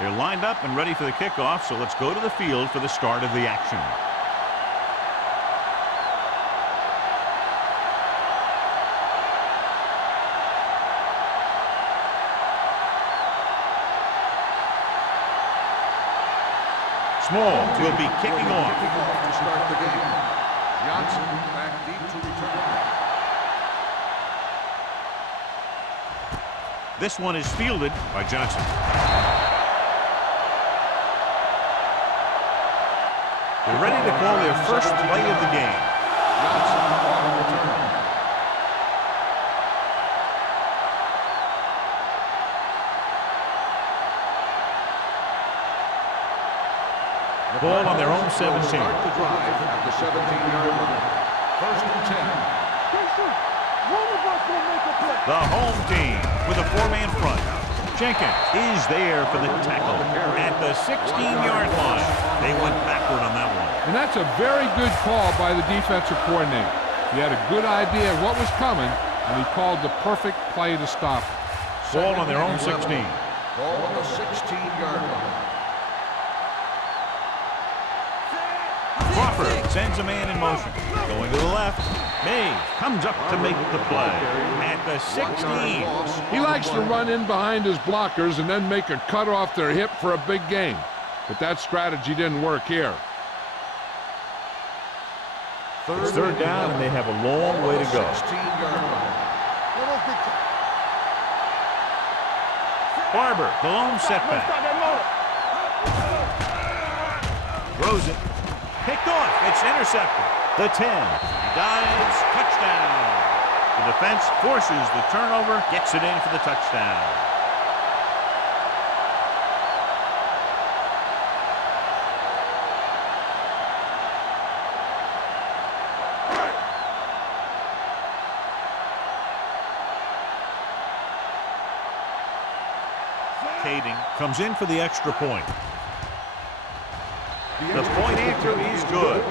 They're lined up and ready for the kickoff, so let's go to the field for the start of the action. Small will be kicking off. To start the game. Johnson back deep to return. This one is fielded by Johnson. They're ready to call their first play of the game. Johnson on return. Ball on their own 17. Start the drive at the 17-yard line. First and 10. The home team with a four-man front. Jenkins is there for the tackle at the 16-yard line. They went backward on that one. And that's a very good call by the defensive coordinator. He had a good idea of what was coming, and he called the perfect play to stop it. Ball on their own 16. Ball on the 16-yard line. Crawford sends a man in motion. Going to the left. Mays comes up to make the play at the 16. He likes to run in behind his blockers and then make a cut off their hip for a big gain. But that strategy didn't work here. It's third down, and they have a long way to go. 16-yard line. Barber, the lone setback. Throws it. Picked off. It's intercepted. The 10. Dives. Touchdown. The defense forces the turnover. Gets it in for the touchdown. Kading comes in for the extra point. The point after is good.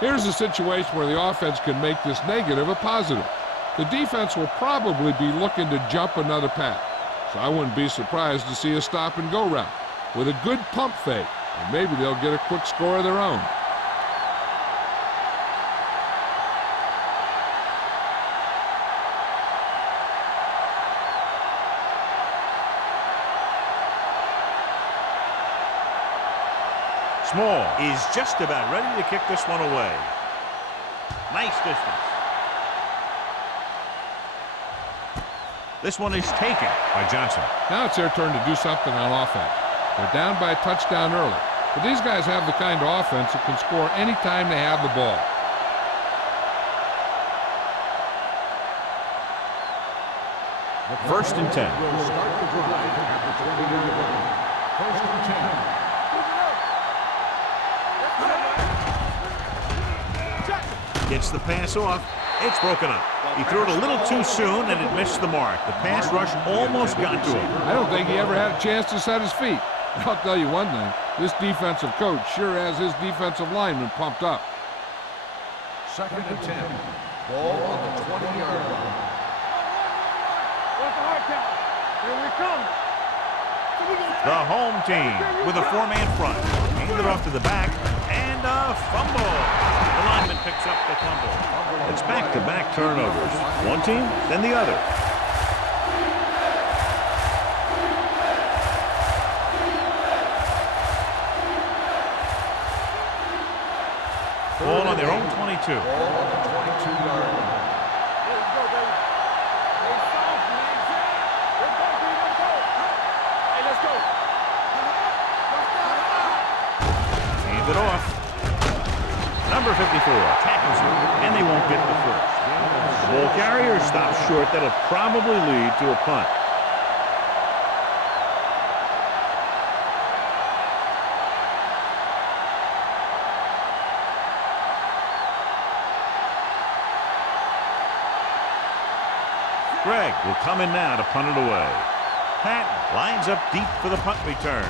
Here's a situation where the offense can make this negative a positive. The defense will probably be looking to jump another pass, so I wouldn't be surprised to see a stop-and-go route with a good pump fake, and maybe they'll get a quick score of their own. Small is just about ready to kick this one away. Nice distance. This one is taken by Johnson. Now it's their turn to do something on offense. They're down by a touchdown early, but these guys have the kind of offense that can score anytime they have the ball. First and 10. Will start the drive at the 20-yard line. First and 10. Gets the pass off. It's broken up. He threw it a little too soon, and it missed the mark. The pass rush almost got to him. I don't think he ever had a chance to set his feet. I'll tell you one thing. This defensive coach sure has his defensive linemen pumped up. Second and 10. Ball on the 20-yard line. The home team with a four-man front. Handed off to the back, and a fumble. The lineman picks up the fumble. It's back-to-back turnovers. One team, then the other. Ball on their own 22. Ball on the 22-yard line. Hand it off. Number 54 tackles him, and they won't get the first. The ball carrier stops short. That'll probably lead to a punt. Gregg will come in now to punt it away. Patton lines up deep for the punt return.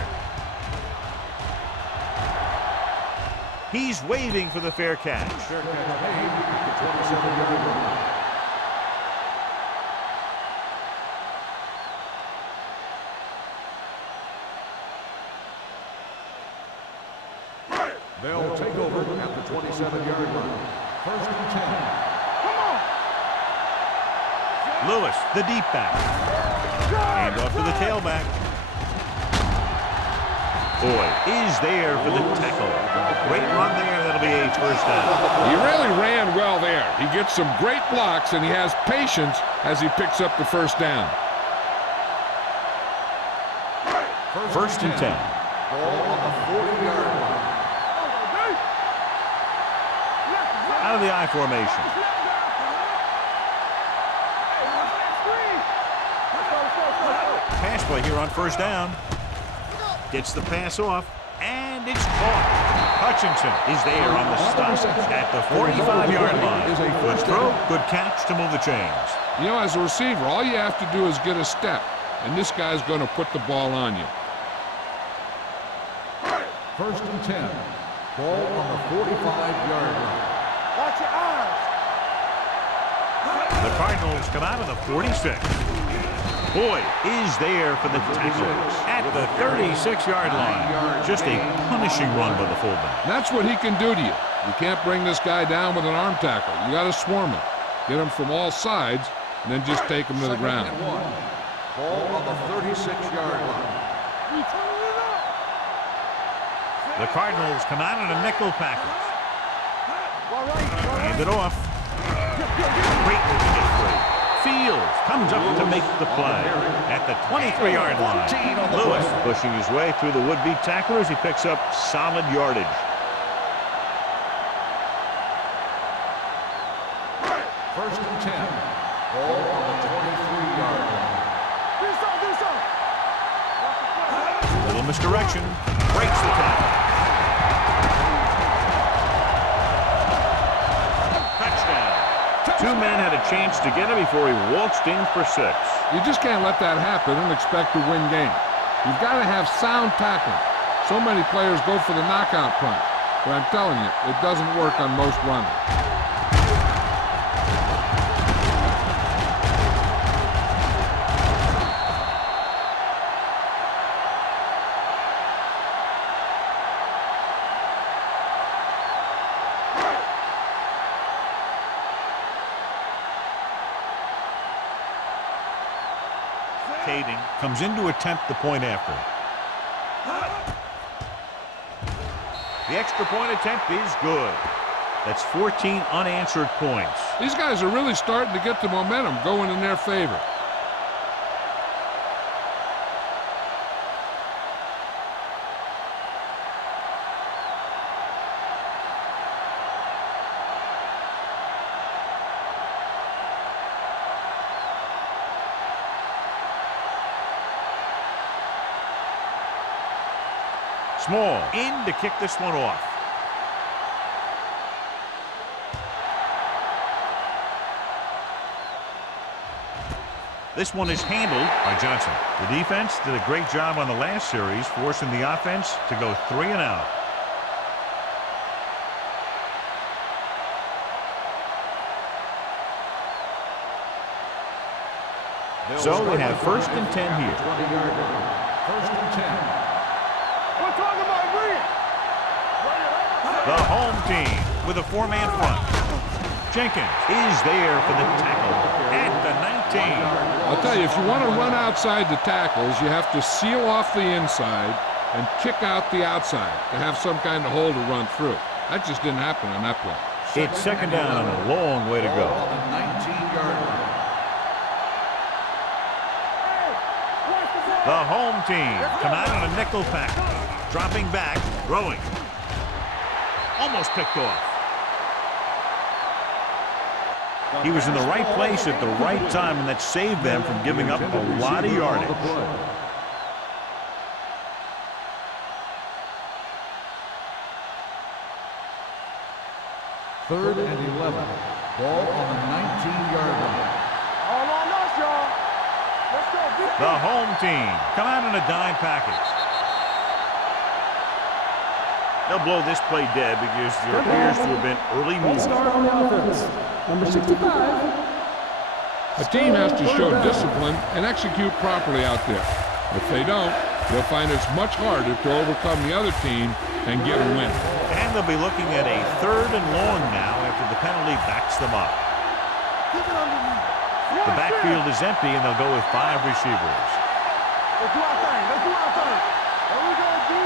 He's waving for the fair catch. Fair catch made at the 27-yard line. They'll take over at the 27-yard line. First and 10. Lewis, the deep back. Hand off to the tailback. Boyd is there for the tackle. Great run there. That'll be a first down. He really ran well there. He gets some great blocks, and he has patience as he picks up the first down. First and 10. Ball on the 40-yard line. Out of the I formation. Pass play here on first down. Gets the pass off, and it's caught. Hutchinson is there on the stop at the 45-yard line. Good throw, good catch to move the chains. You know, as a receiver, all you have to do is get a step, and this guy's going to put the ball on you. First and 10. Ball on the 45-yard line. Watch your eyes. The Cardinals come out of the 46. Boyd is there for the tackle at the 36-yard line. Just a punishing run by the fullback. That's what he can do to you. You can't bring this guy down with an arm tackle. You got to swarm him. Get him from all sides, and then just take him to the ground. Second and 1. Ball on the 36-yard line. The Cardinals come out in a nickel package. Hand it off. Great move to get free. Fields comes up to make the play at the 23-yard line. Lewis pushing his way through the would-be tackler as he picks up solid yardage. First and 10. Ball on the 23-yard line. Little misdirection. Breaks the tackle. Touchdown. Two men had a chance to get him before he waltzed in for 6. You just can't let that happen and expect to win games. You've got to have sound tackling. So many players go for the knockout punch, but I'm telling you, it doesn't work on most runners. Comes in to attempt the point after. The extra point attempt is good. That's 14 unanswered points. These guys are really starting to get the momentum going in their favor. Small in to kick this one off. This one is handled by Johnson. The defense did a great job on the last series, forcing the offense to go 3 and out. So they have first and 10 here. 20-yard line. First and 10. The home team with a 4-man front. Jenkins is there for the tackle at the 19. I'll tell you, if you want to run outside the tackles, you have to seal off the inside and kick out the outside to have some kind of hole to run through. That just didn't happen on that play. It's second down and a long way to go. On the 19-yard line. The home team come out in a nickel package. Dropping back, throwing. Almost picked off. He was in the right place at the right time, and that saved them from giving up a lot of yardage. Third and 11. Ball on the 19-yard line. All on us, y'all. Let's go. The home team come out in a dime package. They'll blow this play dead because there appears to have been early movement. On the offense. Number 65. A team has to show discipline and execute properly out there. If they don't, they'll find it's much harder to overcome the other team and get a win. And they'll be looking at a 3rd and long now after the penalty backs them up. The backfield is empty, and they'll go with 5 receivers. Let's do our thing. Let's do our thing. There we go, D.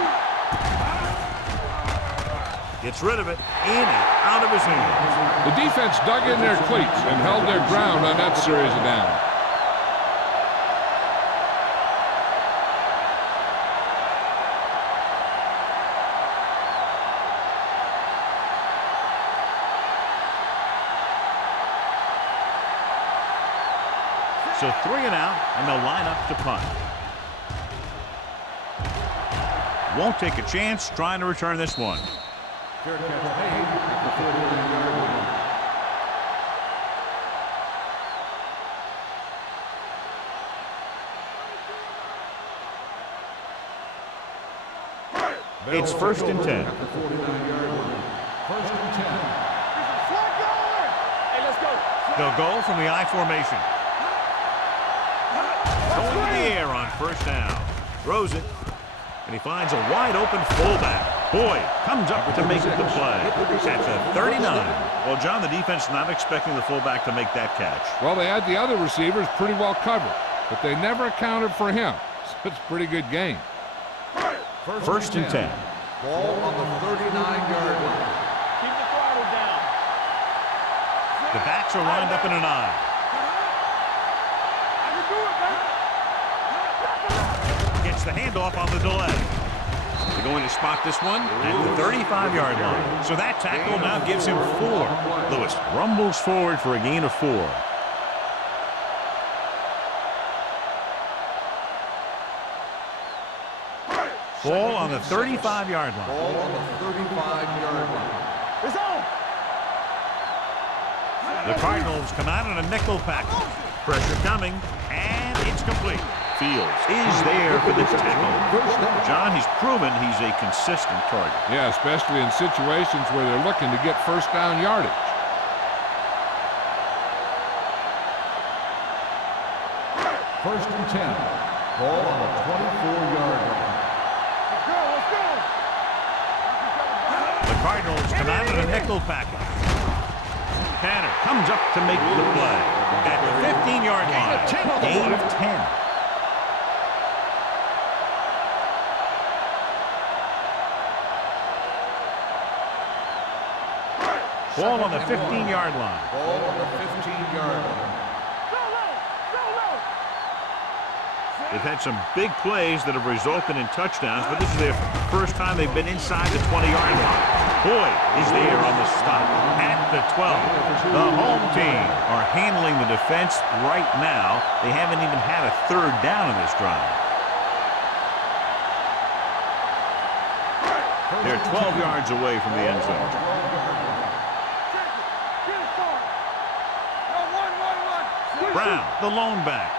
Gets rid of it, in and out of his hands. The defense dug in their cleats and held their ground on that series of downs. So 3 and out, and they'll line up to punt. Won't take a chance trying to return this one. It's 1st and 10. Hey, let's go. They'll go from the I formation. Going in the air on 1st down. Throws it, and he finds a wide open fullback. Boyd comes up to make the play. That's a 39. Well, John, the defense not expecting the fullback to make that catch. Well, they had the other receivers pretty well covered, but they never accounted for him. So it's a pretty good game. 1st and 10. Ball on the 39-yard line. Keep the throttle down. The backs are lined up in an I. I can do it, man. Gets the handoff on the delay. They're going to spot this one at the 35-yard line. So that tackle now gives him 4. Lewis rumbles forward for a gain of 4. Ball on the 35-yard line. Ball on the 35-yard line. It's on. The Cardinals come out in a nickel package. Pressure coming, and it's complete. Fields is there for the tackle. John, he's proven he's a consistent target. Yeah, especially in situations where they're looking to get 1st down yardage. First and 10. Ball on the 24-yard line. Let's go. Let's go. The Cardinals come out in a nickel package. Tanner comes up to make the play at the 15-yard line. Gain of 10. Ball on the 15-yard line. Ball on the 15-yard line. They've had some big plays that have resulted in touchdowns, but this is their first time they've been inside the 20-yard line. Boyd is there on the stop at the 12. The home team are handling the defense right now. They haven't even had a 3rd down in this drive. They're 12 yards away from the end zone. Brown, the lone back.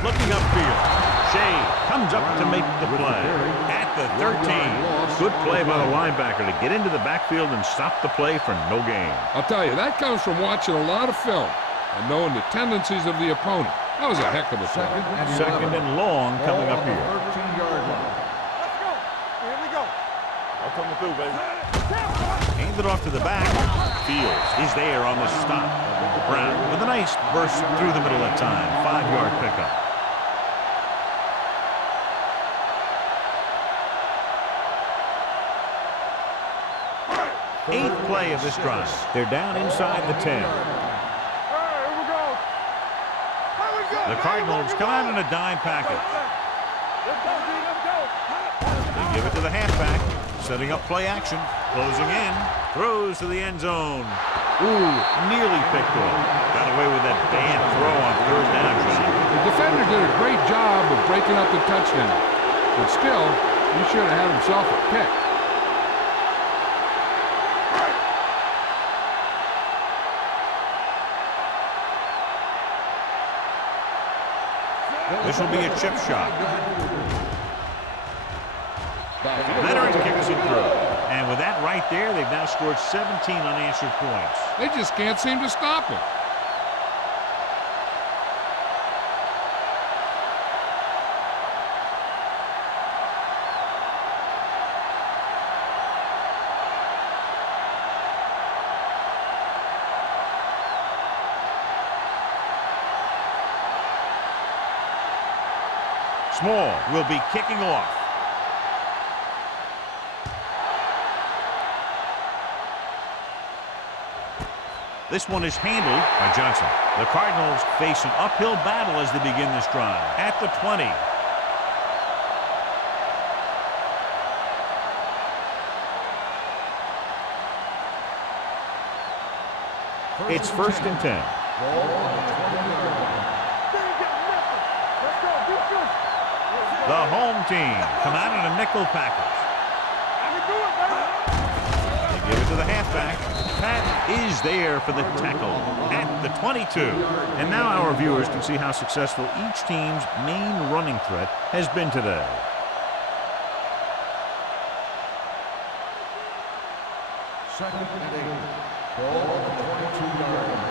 Looking upfield. Shea comes up to make the play at the 13. Good play by the linebacker to get into the backfield and stop the play for no gain. I'll tell you, that comes from watching a lot of film and knowing the tendencies of the opponent. That was a heck of a play. 2nd and long coming up here. 13-yard line. Let's go. Here we go. I'm coming through, baby. Hand it off to the back. Fields is there on the stop. Brown with a nice burst through the middle of time. 5-yard pickup. 8th play of this drive. They're down inside the 10. All right, here we go. Here we go. The Cardinals come out in a dime package. Let's go, D. Let's go. They give it to the halfback, setting up play action, closing in, throws to the end zone. Ooh, nearly picked off. Got away with that bad throw on 3rd down, John. The defender did a great job of breaking up the touchdown, but still, he should have had himself a pick. This will be a chip shot. Leonard kicks it through. And with that right there, they've now scored 17 unanswered points. They just can't seem to stop him. Small will be kicking off. This one is handled by Johnson. The Cardinals face an uphill battle as they begin this drive. At the 20. It's 1st and 10. The home team come out in a nickel package. They give it to the halfback. Pat is there for the tackle at the 22. And now our viewers can see how successful each team's main running threat has been today. Second and 8. Ball on the 22-yard line.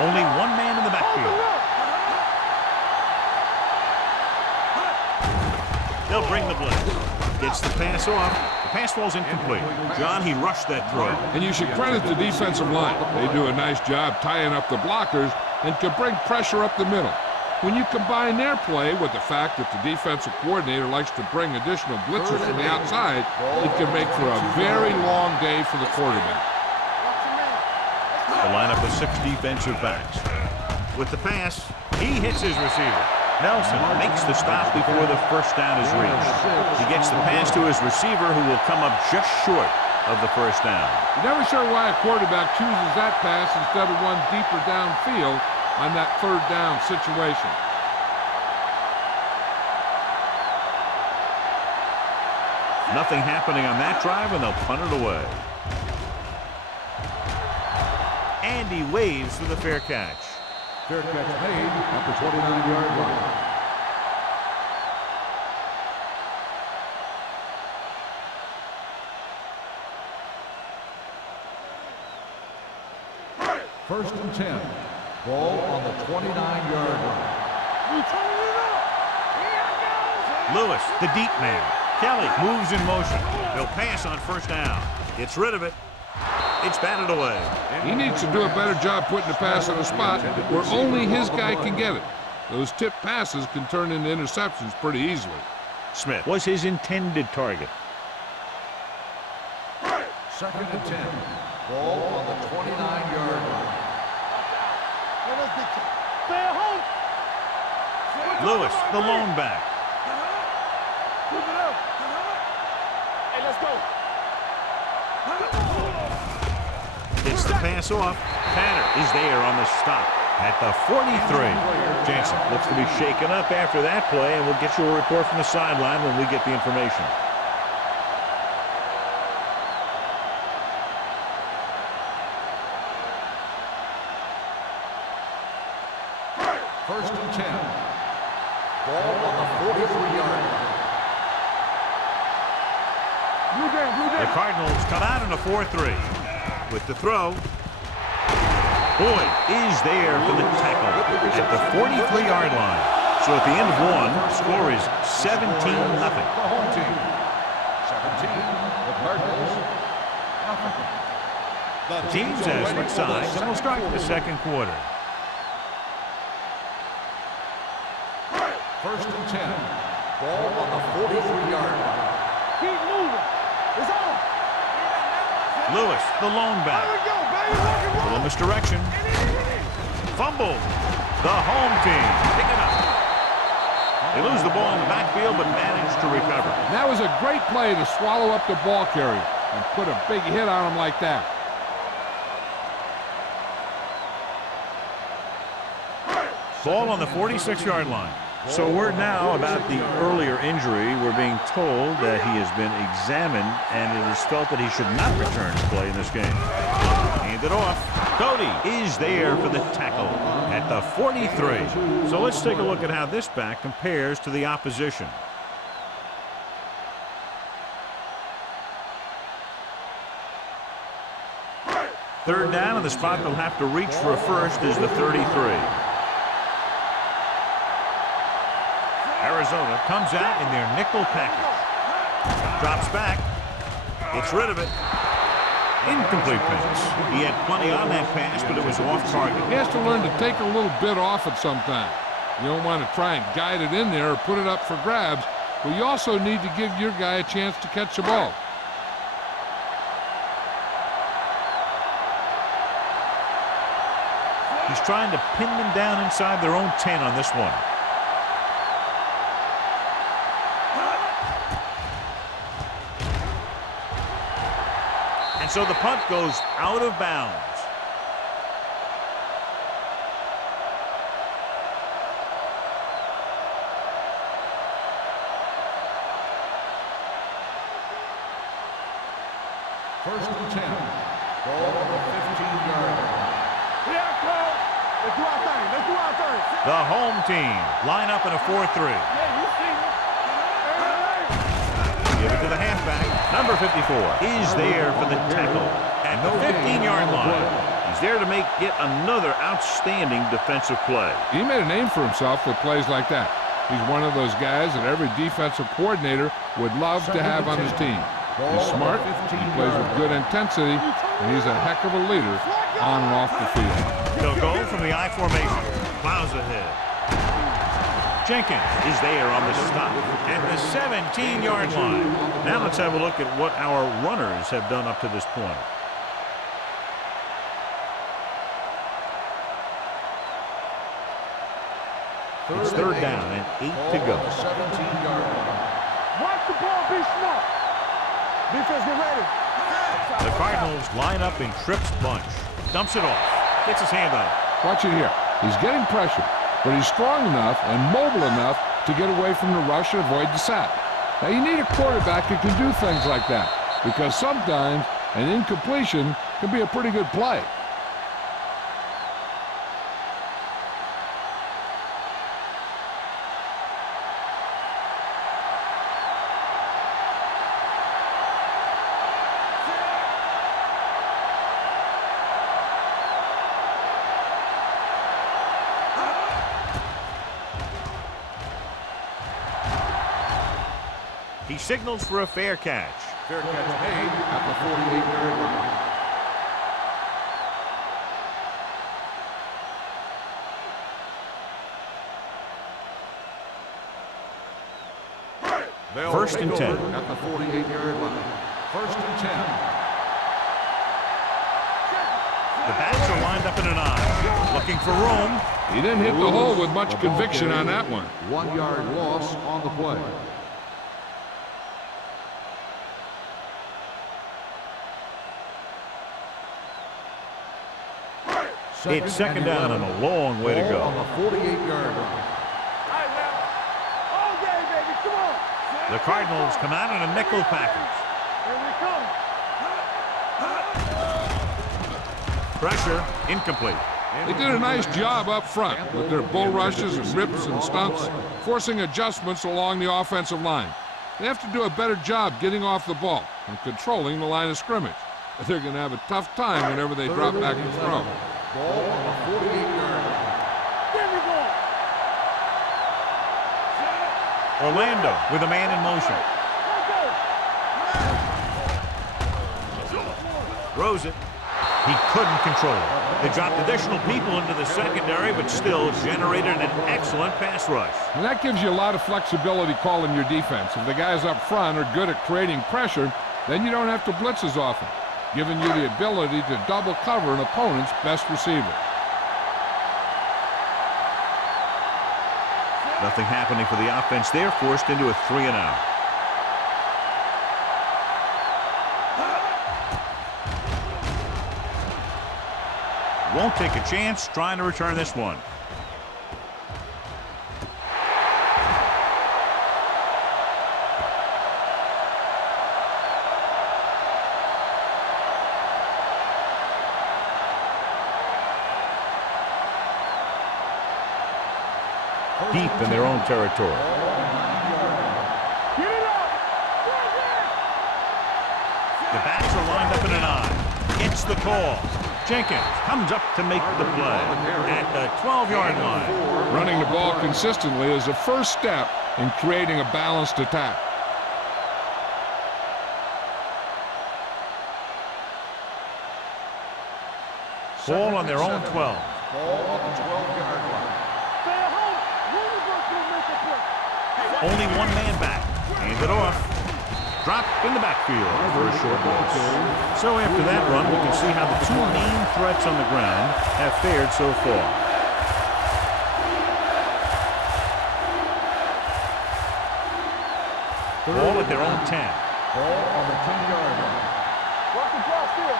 Only one man in the backfield. They'll bring the blitz. Gets the pass off. The pass falls incomplete. John, he rushed that throw. And you should credit the defensive line. They do a nice job tying up the blockers and to bring pressure up the middle. When you combine their play with the fact that the defensive coordinator likes to bring additional blitzers from the outside, it can make for a very long day for the quarterback. The lineup of 6 defensive backs. With the pass, he hits his receiver. Nelson makes the stop before the first down is reached. He gets the pass to his receiver, who will come up just short of the first down. You're never sure why a quarterback chooses that pass instead of one deeper downfield on that 3rd down situation. Nothing happening on that drive, and they'll punt it away. And he waves for the fair catch. Fair catch made at the 29-yard line. First and 10. Ball on the 29-yard line. Lewis, the deep man. Kelly moves in motion. He'll pass on first down. Gets rid of it. It's batted away. He needs to do a better job putting the pass in a spot where only his guy can get it. Those tip passes can turn into interceptions pretty easily. Smith was his intended target. Second and 10. Ball on the 29-yard line. Stay at home. Lewis, the lone back. Hey, let's go. It's the pass off. Tanner is there on the stop at the 43. Jansen looks to be shaken up after that play, and we'll get you a report from the sideline when we get the information. First and 10. Ball on the 43-yard line. The Cardinals come out in a 4-3. With the throw, Boyd is there for the tackle at the 43-yard line. So at the end of one, the score is 17-0. The home team. 17. The Cardinals. The teams have switched sides, and we'll start the second quarter. First and 10. Ball on the 43-yard line. Keep moving. It's on. Lewis, the lone back. There we go, baby. Little misdirection. Fumble. The home team pick it up. They lose the ball in the backfield, but manage to recover. And that was a great play to swallow up the ball carrier and put a big hit on him like that. Ball on the 46-yard line. So word now about the earlier injury. We're being told that he has been examined, and it is felt that he should not return to play in this game. Hand it off. Cody is there for the tackle at the 43. So let's take a look at how this back compares to the opposition. Third down, and the spot they'll have to reach for a first is the 33. Arizona comes out in their nickel package. Drops back. Gets rid of it. Incomplete pass. He had plenty on that pass, but it was off target. He has to learn to take a little bit off at some time. You don't want to try and guide it in there or put it up for grabs, but you also need to give your guy a chance to catch the ball. He's trying to pin them down inside their own 10 on this one. And so the punt goes out of bounds. First and 10. Ball on the 15-yard line. Yeah, coach. Let's do our thing. Let's do our thing. The home team line up in a 4-3. Yeah, you see me. Give it to the halfback. Number 54 is there for the tackle at the 15-yard line. He's there to make yet another outstanding defensive play. He made a name for himself with plays like that. He's one of those guys that every defensive coordinator would love to have on his team. He's smart, he plays with good intensity, and he's a heck of a leader on and off the field. They'll go from the I formation. Plows ahead. Jenkins is there on the stop at the 17-yard line. Now let's have a look at what our runners have done up to this point. It's third down and 8 to go. 17-yard line. Watch the ball be smart. Defense, get ready. The Cardinals line up in Tripp's bunch. Dumps it off. Gets his hand on it. Watch it here. He's getting pressure, but he's strong enough and mobile enough to get away from the rush and avoid the sack. Now, you need a quarterback who can do things like that, because sometimes an incompletion can be a pretty good play. He signals for a fair catch. Fair catch made at the 48-yard line. First and 10. At the 48-yard line. First and 10. The backs are lined up in an I. Looking for room. He didn't hit the hole with much conviction on that one. 1-yard loss on the play. It's second down and a long way to go. On the 48-yard line. All day, baby. Come on. The Cardinals come out in a nickel package. Here we come. Pressure, incomplete. They did a nice job up front with their bull rushes and rips and stunts, forcing adjustments along the offensive line. They have to do a better job getting off the ball and controlling the line of scrimmage. They're going to have a tough time whenever they drop back and throw. Ball on the 48-yard line. Here we go. Orlando with a man in motion. Throws it. He couldn't control it. They dropped additional people into the secondary, but still generated an excellent pass rush. And that gives you a lot of flexibility calling your defense. If the guys up front are good at creating pressure, then you don't have to blitz as often, giving you the ability to double cover an opponent's best receiver. Nothing happening for the offense. They're forced into a 3-and-out. Won't take a chance trying to return this one. Deep in their own territory. Get it up. The backs are lined up in an I. Gets the call. Jenkins comes up to make the play at the 12-yard line. Running the ball consistently is the first step in creating a balanced attack. Ball on their own 12. Ball on the 12-yard line. Stay at home. Only one man back. Hand it off. Dropped in the backfield for a short loss. So after that run, we can see how the two main threats on the ground have fared so far. Ball at their own 10. Ball on the 10-yard line. Work the draw still.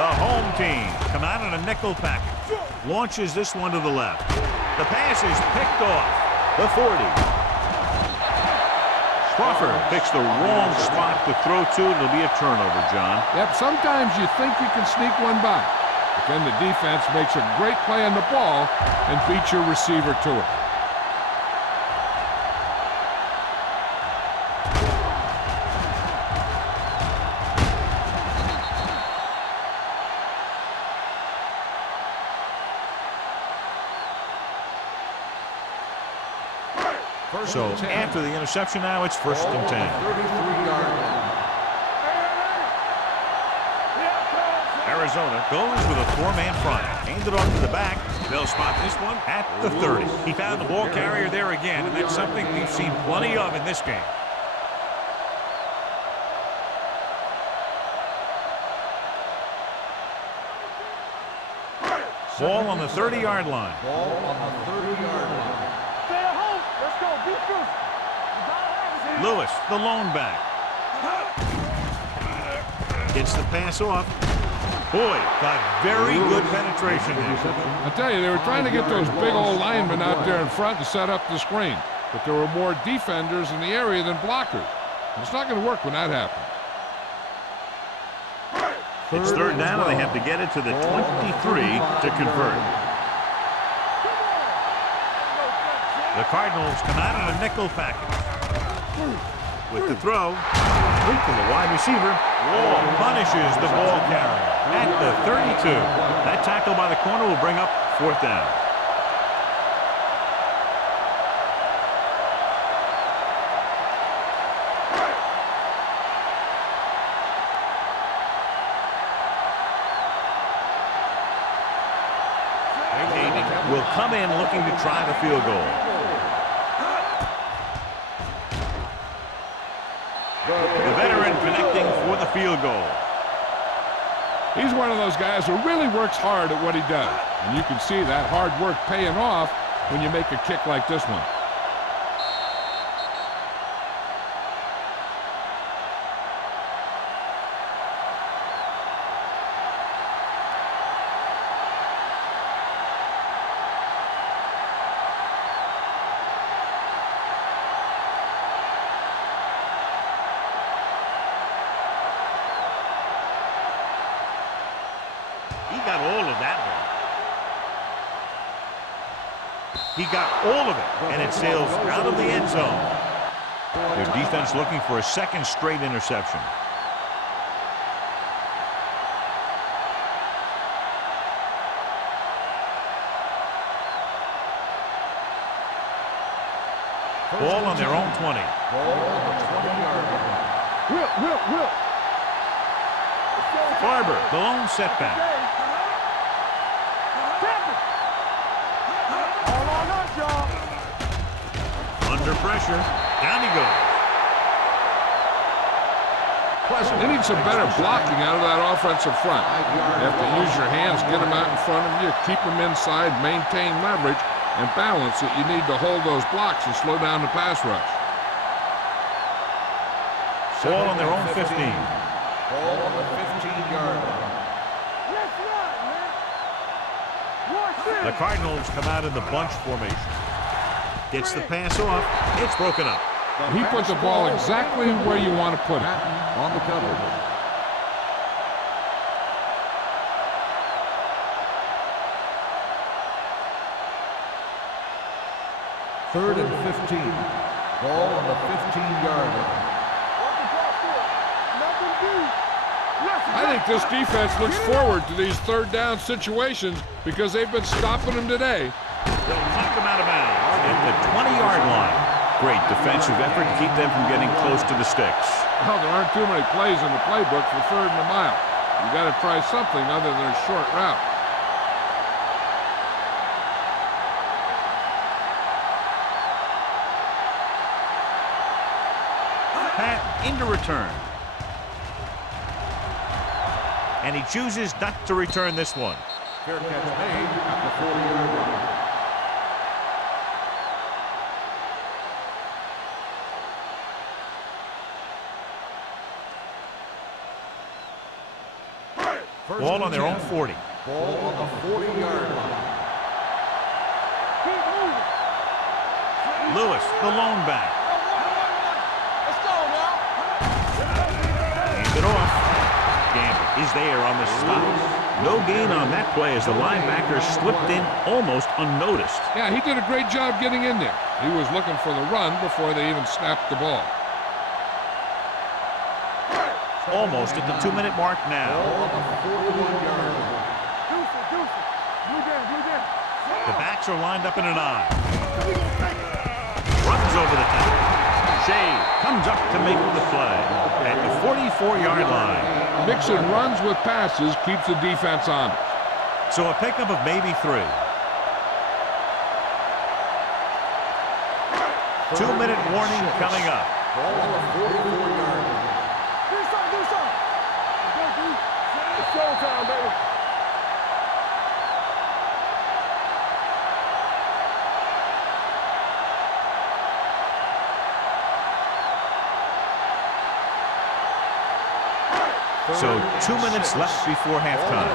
The home team come out in a nickel package. Launches this one to the left. The pass is picked off. The 40. Crawford picks the wrong spot to throw to. It'll be a turnover, John. Yep, sometimes you think you can sneak one by, but then the defense makes a great play on the ball and beats your receiver to it. So after the interception now, it's 1st and 10. 33-yard line. Arizona goes with a four-man front. Hand it off to the back. They'll spot this one at the 30. He found the ball carrier there again, and that's something we've seen plenty of in this game. Ball on the 30-yard line. Ball on the 30-yard line. Stay at home. Let's go. Defense. Lewis, the lone back. Gets the pass off. Boy, got very good penetration there. I tell you, they were trying to get those big old linemen out there in front and set up the screen, but there were more defenders in the area than blockers. It's not going to work when that happens. It's 3rd down, and they have to get it to the 23 to convert. The Cardinals come out in a nickel package. With the throw, to the wide receiver. Wall punishes the ball carrier at the 32. That tackle by the corner will bring up 4th down. Will come in looking to try the field goal. The veteran connecting for the field goal. He's one of those guys who really works hard at what he does, and you can see that hard work paying off when you make a kick like this one. He got all of that one. He got all of it, and it sails out of the end zone. Their defense looking for a second straight interception. Ball on their own 20. Ball on the 20-yard line. Will. Barber, the lone setback. All on us, y'all. Under pressure. Down he goes. They need some better blocking out of that offensive front. You have to use your hands, get them out in front of you, keep them inside, maintain leverage, and balance that you need to hold those blocks and slow down the pass rush. Ball on their own 15. Ball on the 15-yard line. Let's run, man. Watch this. The Cardinals come out in the bunch formation. Gets the pass off. It's broken up. He put the ball exactly where you want to put it. On the coverage. Third and 15. Ball on the 15-yard line. Work the draw still. Nothing deep. I think this defense looks forward to these third down situations because they've been stopping them today. They'll knock them out of bounds at the 20-yard line. Great defensive effort to keep them from getting close to the sticks. Well, there aren't too many plays in the playbook for 3rd and a mile. You got to try something other than a short route. Pat into return. And he chooses not to return this one. Fair catch made at the 40-yard line. Ball on their own 40. Ball on the 40-yard line. Lewis, the lone back. Let's go now. Hands it off. Gamble is there on the stop. No gain on that play as the linebacker slipped in almost unnoticed. Yeah, he did a great job getting in there. He was looking for the run before they even snapped the ball. Almost at the 2-minute mark now. Ball on the 41-yard line. The backs are lined up in an I. Runs over the top. Shea comes up to make the play at the 44-yard line. Mixing runs with passes keeps the defense honest. So a pickup of maybe 3. 2-minute warning coming up. Ball on the 44-yard line. Do something. It's showtime, baby. So 2 minutes left before halftime.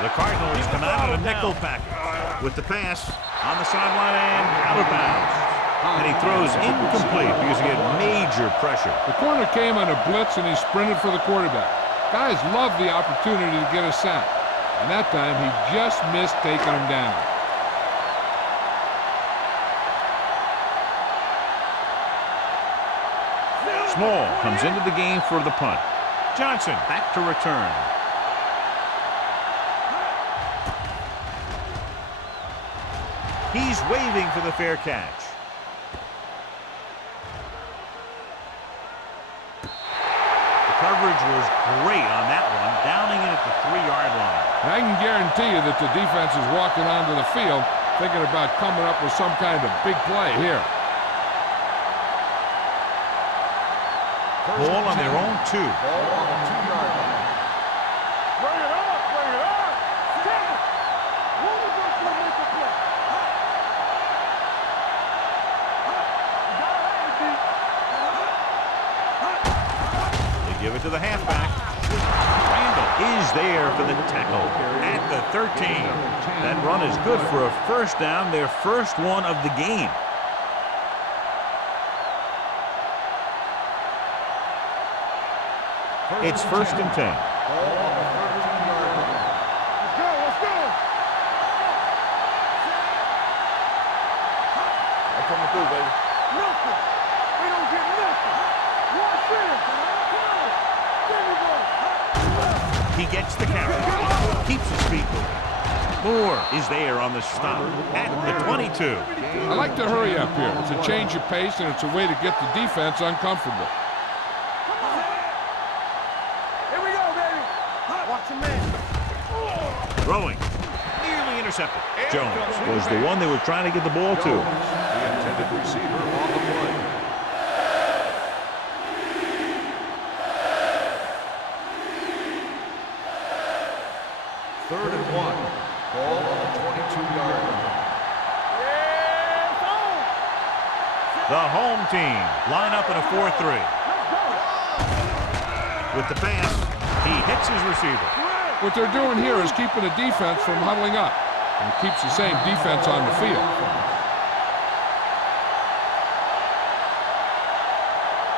The Cardinals come out of a nickel package with the pass on the sideline and out of bounds. And he throws incomplete because he had major pressure. The corner came on a blitz and he sprinted for the quarterback. Guys love the opportunity to get a sack. And that time he just missed taking him down. Small comes into the game for the punt. Johnson back to return. He's waving for the fair catch. The coverage was great on that one, downing it at the 3-yard line. And I can guarantee you that the defense is walking onto the field thinking about coming up with some kind of big play here. Ball on their own 2. Ball on the 2-yard line. Bring it up. Step it. Who's going to make the play? They give it to the halfback. Randall is there for the tackle at the 13. That run is good for a first down, their first one of the game. It's 1st and 10. Ball on the 13-yard line. Let's go. I'm coming through, baby. Nothing. We don't get nothing. Watch it. There we go. He gets the carry. Keeps his feet moving. Moore is there on the stop at the 22. I like to hurry up here. It's a change of pace and it's a way to get the defense uncomfortable. Throwing. Nearly intercepted. Jones was the one they were trying to get the ball to. The intended receiver on the play. Third and 1. Ball on the 22-yard line. The home team line up in a 4-3. With the pass, he hits his receiver. What they're doing here is keeping the defense from huddling up. And it keeps the same defense on the field.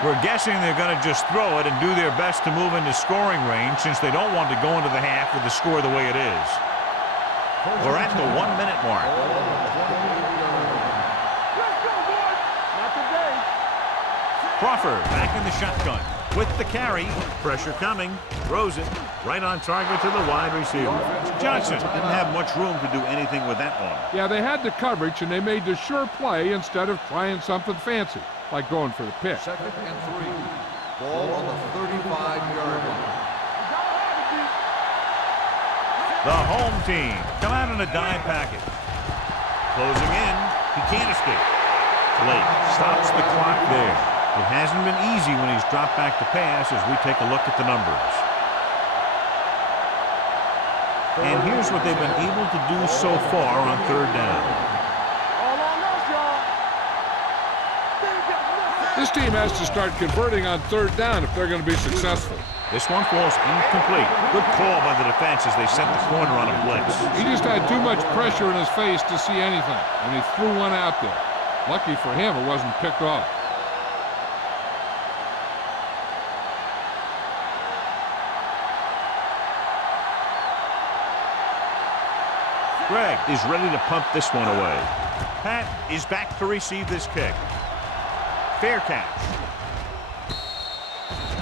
We're guessing they're going to just throw it and do their best to move into scoring range since they don't want to go into the half with the score the way it is. We're at the 1-minute mark. Crawford back in the shotgun with the carry. Pressure coming. Throws it right on target to the wide receiver. Johnson didn't have much room to do anything with that one. Yeah, they had the coverage and they made the sure play instead of trying something fancy, like going for the pick. 2nd and 3. Ball on the 35-yard line. The home team come out in a dime package. Closing in. He can't escape. Blake stops the clock there. It hasn't been easy when he's dropped back to pass as we take a look at the numbers. And here's what they've been able to do so far on third down. All on us, y'all. This team has to start converting on third down if they're going to be successful. This one falls incomplete. Good call by the defense as they set the corner on a blitz. He just had too much pressure in his face to see anything, and he threw one out there. Lucky for him, it wasn't picked off. Greg is ready to punt this one away. Pat is back to receive this kick. Fair catch.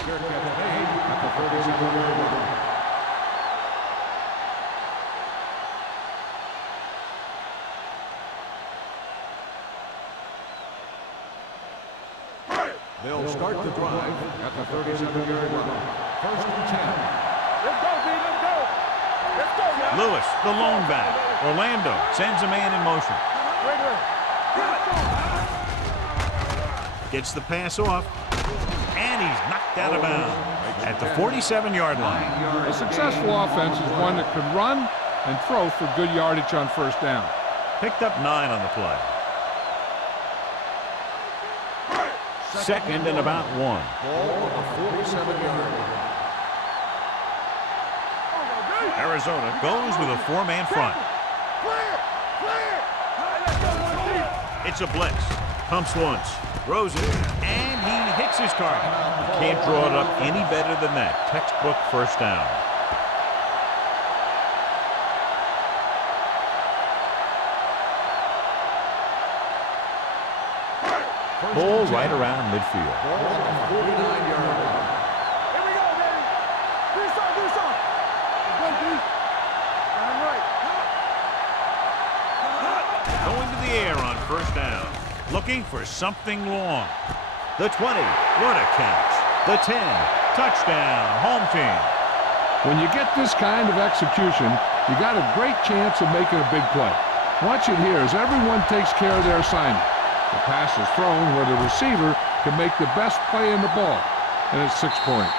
Fair catch made at the 37-yard line. They'll start the drive at the 37-yard line. First and 10. Let's go, D. Let's go. Let's go, man. Lewis, the lone back. Orlando sends a man in motion. Gets the pass off, and he's knocked out of bounds at the 47-yard line. A successful offense is one that can run and throw for good yardage on first down. Picked up 9 on the play. Second and about 1. Ball on the 47-yard line. Arizona goes with a 4-man front. It's a blitz. Pumps once. Throws it. And he hits his target. Can't draw it up any better than that. Textbook first down. Ball right around midfield. Ball on the 49-yard line. Here we go, baby. Do something, do something. Go, D. All right. Going to the air on first down. Looking for something long. The 20. What a catch. The 10. Touchdown. Home team. When you get this kind of execution, you got a great chance of making a big play. Watch it here as everyone takes care of their assignment. The pass is thrown where the receiver can make the best play in the ball, and it's 6 points.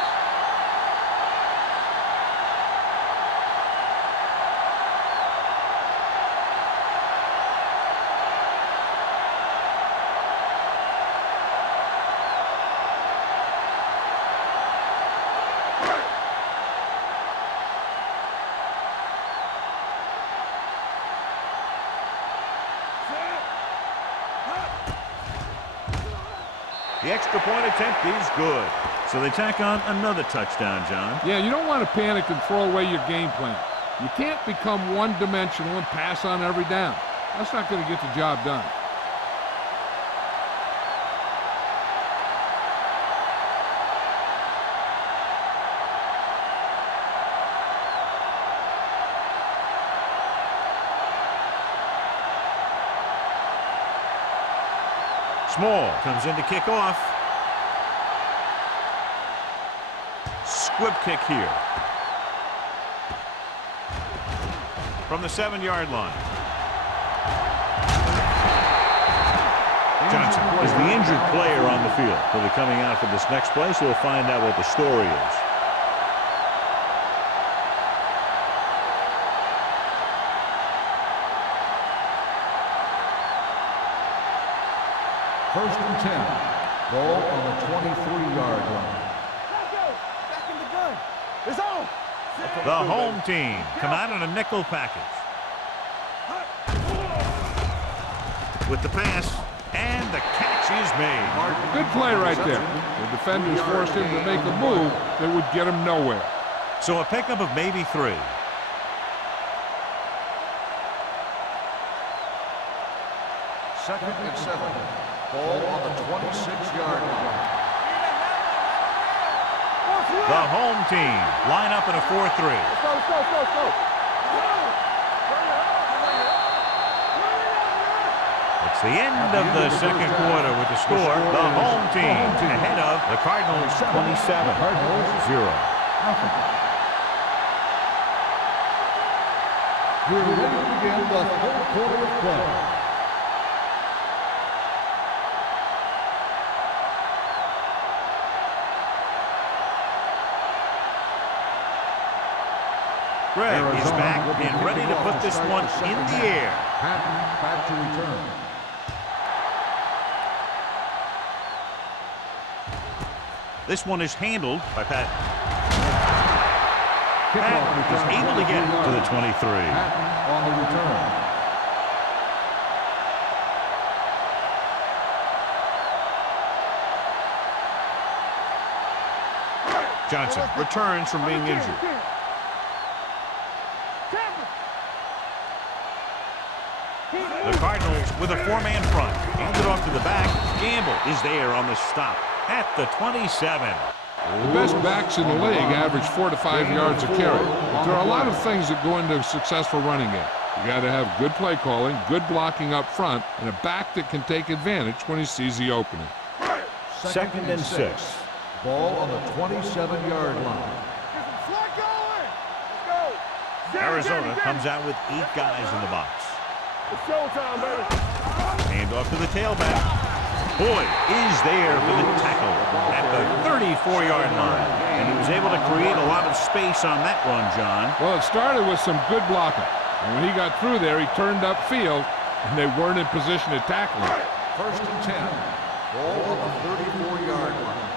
The extra point attempt is good. So they tack on another touchdown, John. Yeah, you don't want to panic and throw away your game plan. You can't become one-dimensional and pass on every down. That's not going to get the job done. Small comes in to kick off. Squib kick here. From the 7-yard line. Johnson is the injured player on the field. He'll be coming out for this next play, so we'll find out what the story is. First and 10. Ball on the 23-yard line. Back in the gun. It's on. The home team come out in a nickel package. With the pass, and the catch is made. Good play right there. The defenders forced him to make a move that would get him nowhere. So a pickup of maybe 3. Second and 7. Ball on the 26-yard line. The home team line up in a 4-3. Let's go. It's the end of the second quarter with the score. The home team ahead of the Cardinals 27-0. We're ready to begin the third quarter of play. Greg is back and ready to put this one in the air. Patton back to return. This one is handled by Patton. Kickoff Patton is able to get it to the 23. Patton on the return. Johnson returns from being injured. The Cardinals with a four-man front. Hand it off to the back. Gamble is there on the stop at the 27. The best backs in the league average 4 to 5 yards a carry. But there are a lot of things that go into a successful running game. You got to have good play calling, good blocking up front, and a back that can take advantage when he sees the opening. Second and 6. Ball on the 27-yard line. Arizona comes out with 8 guys in the box. It's showtime, baby. Hand off to the tailback. Boyd is there for the tackle at the 34-yard line. And he was able to create a lot of space on that run, John. Well, it started with some good blocking. And when he got through there, he turned upfield, and they weren't in position to tackle him. First and 10. Ball on the 34-yard line.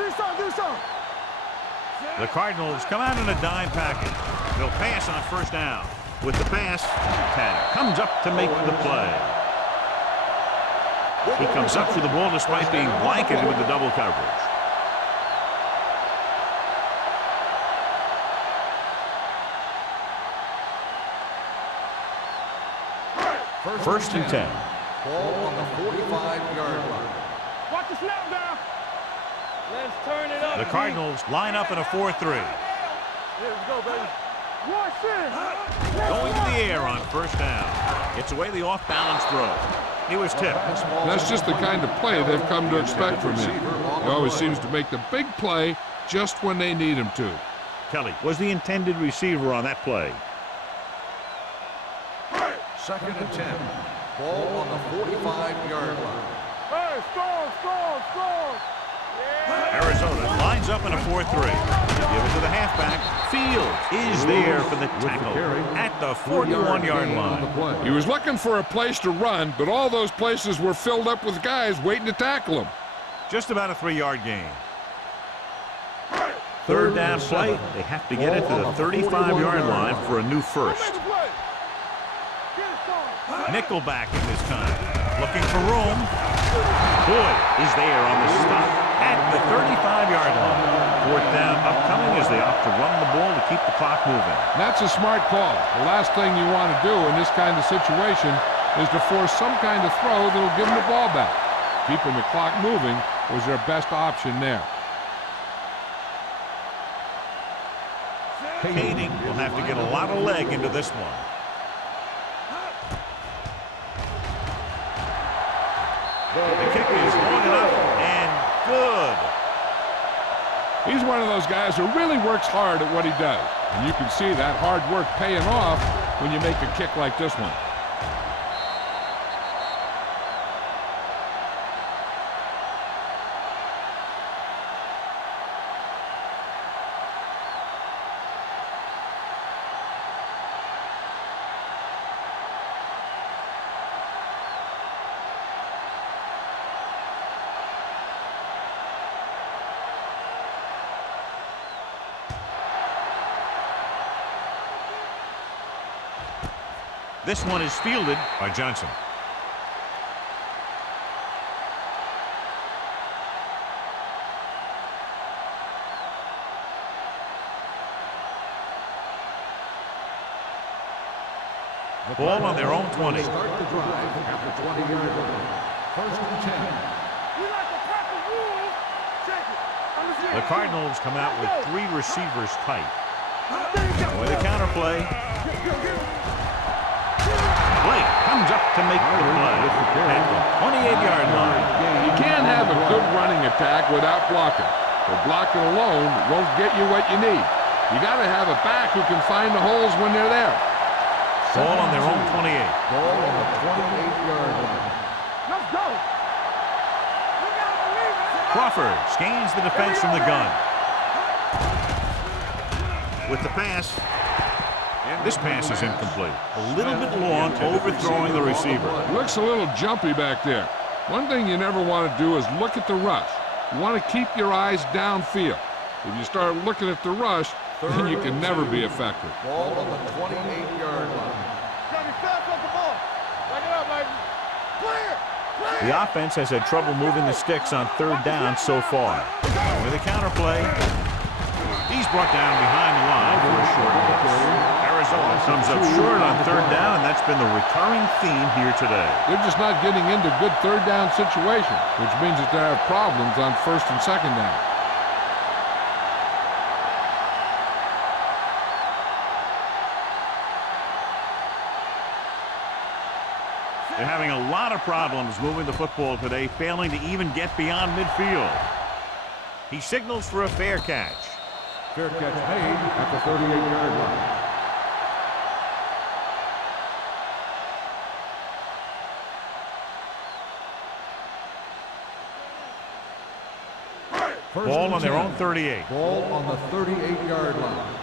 Do something. The Cardinals come out in a dime package. They'll pass on first down. With the pass, Tanner comes up to make the play. He comes up for the ball despite being blanketed with the double coverage. First and 10. Ball on the 45-yard line. Watch the snap down. Let's turn it up. The Cardinals line up in a 4-3. Here we go, baby. Watch it. Going to the air on first down. Gets away the off-balance throw. He was tipped. That's just the kind of play they've come to expect from him. He always seems to make the big play just when they need him to. Kelly was the intended receiver on that play. Second and 10. Ball on the 45-yard line. Hey, score. Arizona lines up in a 4-3. Give it to the halfback. Fields is there for the tackle at the 41-yard line. He was looking for a place to run, but all those places were filled up with guys waiting to tackle him. Just about a 3-yard gain. Third down play. They have to get it to the 35-yard line for a new first. Nickelback in this time. Looking for room. Boyd is there on the stop at the 35-yard line. Fourth down upcoming as they opt to run the ball to keep the clock moving. That's a smart call. The last thing you want to do in this kind of situation is to force some kind of throw that'll give them the ball back. Keeping the clock moving was their best option there. Kading will have to get a lot of leg into this one. The kick is long enough and good. He's one of those guys who really works hard at what he does. And you can see that hard work paying off when you make a kick like this one. This one is fielded by Johnson. The ball on their own 20. Start the drive at the 20-yard line. First and 10. The Cardinals come out with 3 receivers tight. With a counter play. Blake comes up to make the play at the 28-yard line. You can't have a good running attack without blocking. But blocking alone won't get you what you need. You got to have a back who can find the holes when they're there. Ball on their own 28. Ball on the 28-yard line. Let's go. Crawford scans the defense from the gun. with the pass. This pass is incomplete. A little bit long, overthrowing the receiver. Looks a little jumpy back there. One thing you never want to do is look at the rush. You want to keep your eyes downfield. If you start looking at the rush, then you can never be effective. Ball on the 28-yard line. Johnny, fast off the ball. Back it up, baby. Clear. The offense has had trouble moving the sticks on third down so far. With a counter play, he's brought down behind the line for a short loss. Arizona comes up short on third down, and that's been the recurring theme here today. They're just not getting into good third down situations, which means that they have problems on first and second down. They're having a lot of problems moving the football today, failing to even get beyond midfield. He signals for a fair catch. Fair catch made at the 38-yard line. Ball on their own 38. Ball on the 38-yard line.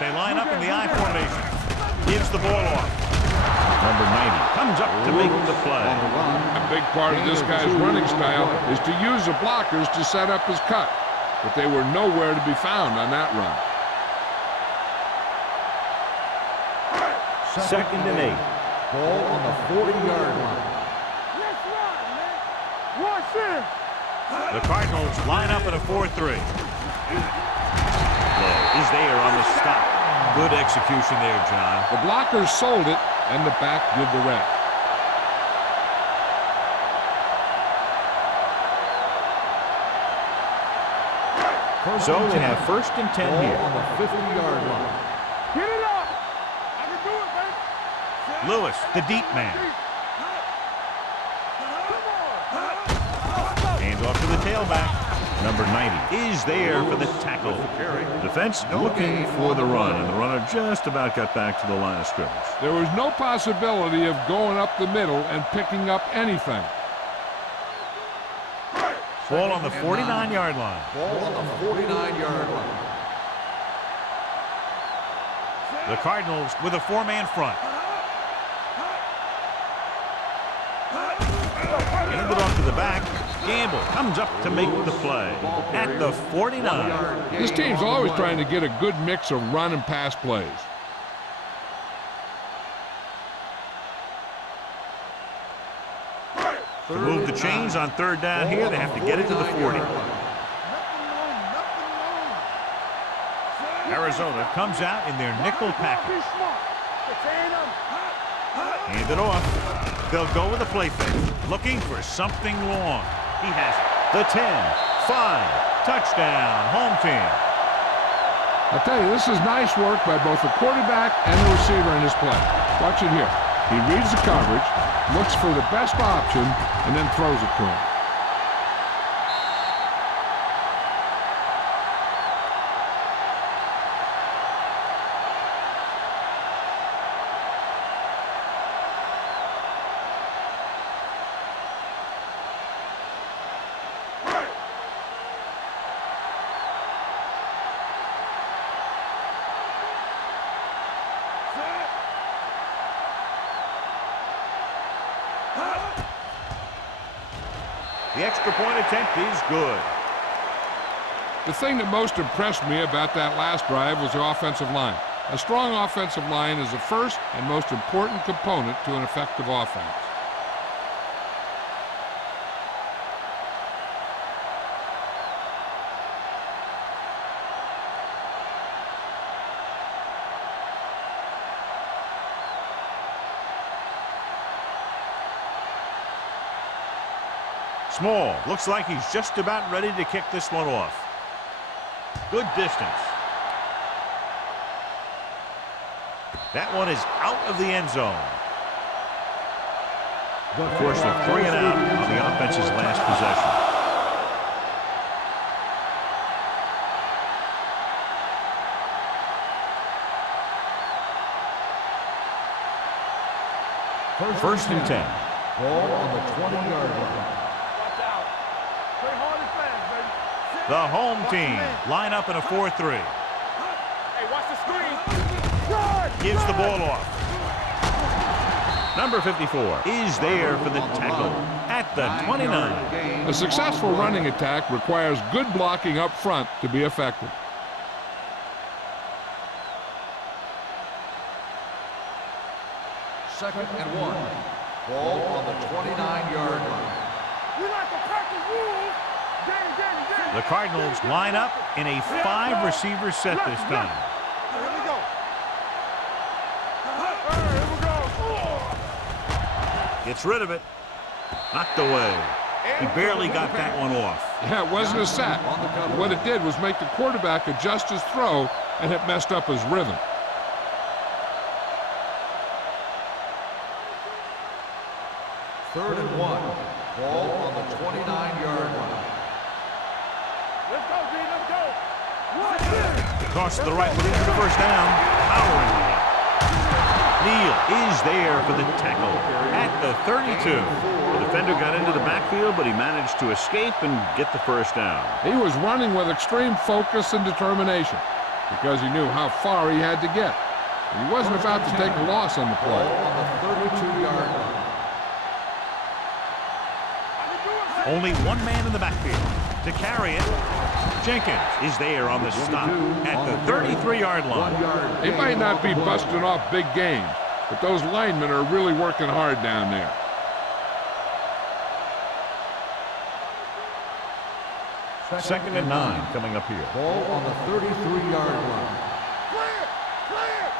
They line up in the I formation. Gives the ball off. Number 90 comes up to make the play. A big part of this guy's running style is to use the blockers to set up his cut, but they were nowhere to be found on that run. 2nd and 8. Ball on the 40-yard line. Let's run, man. Watch in. The Cardinals line up in a 4-3. Low is there on the stop. Good execution there, John. The blockers sold it, and the back did the rest. So they have 1st and 10 here. On the 50-yard line. Get it up. I can do it, man. Lewis, the deep man. Hands off to the tailback. Number 90 is there for the tackle. Defense looking for the run, and the runner just about got back to the line of scrimmage. There was no possibility of going up the middle and picking up anything. Ball on the 49-yard line. Ball on the 49-yard line. The Cardinals with a 4-man front. Handed off to the back. Gamble comes up to make the play at the 49. This team's always trying to get a good mix of run and pass plays. To move the chains on third down here, they have to get it to the 40. Arizona comes out in their nickel package. Hand it off. They'll go with a play fake, looking for something long. He has it. The 10, 5, touchdown, home team. I'll tell you, this is nice work by both the quarterback and the receiver in this play. Watch it here. He reads the coverage, looks for the best option, and then throws it to him. The extra point attempt is good. The thing that most impressed me about that last drive was the offensive line. A strong offensive line is the first and most important component to an effective offense. Small looks like he's just about ready to kick this one off. Good distance. That one is out of the end zone. Forced a 3 and out on the offense's last possession. First and 10. Ball on the 20-yard line. Watch out. Play hard and fast, baby. The home team line up in a 4-3. Hey, watch the screen. Gives the ball off. Number 54 is there for the tackle at the 29. A successful running attack requires good blocking up front to be effective. Second and 1. Ball on the 29-yard line. We like to practice rules. The Cardinals line up in a 5-receiver set this time. Here we go. Here we go. Gets rid of it. Knocked away. He barely got that one off. Yeah, it wasn't a sack. What it did was make the quarterback adjust his throw, and it messed up his rhythm. Third and 1. Ball on the 29-yard line. Let's go, G. Let's go. Toss to the right, looking for the first down. Powering it. Neal is there for the tackle at the 32. The defender got into the backfield, but he managed to escape and get the first down. He was running with extreme focus and determination because he knew how far he had to get. And he wasn't about to take a loss on the play. Ball on the 32-yard line. Only one man in the backfield to carry it. Jenkins is there on the stop at the 33-yard line. They might not be busting off big games, but those linemen are really working hard down there. Second and 9 coming up here. Ball on the 33-yard line. Clear.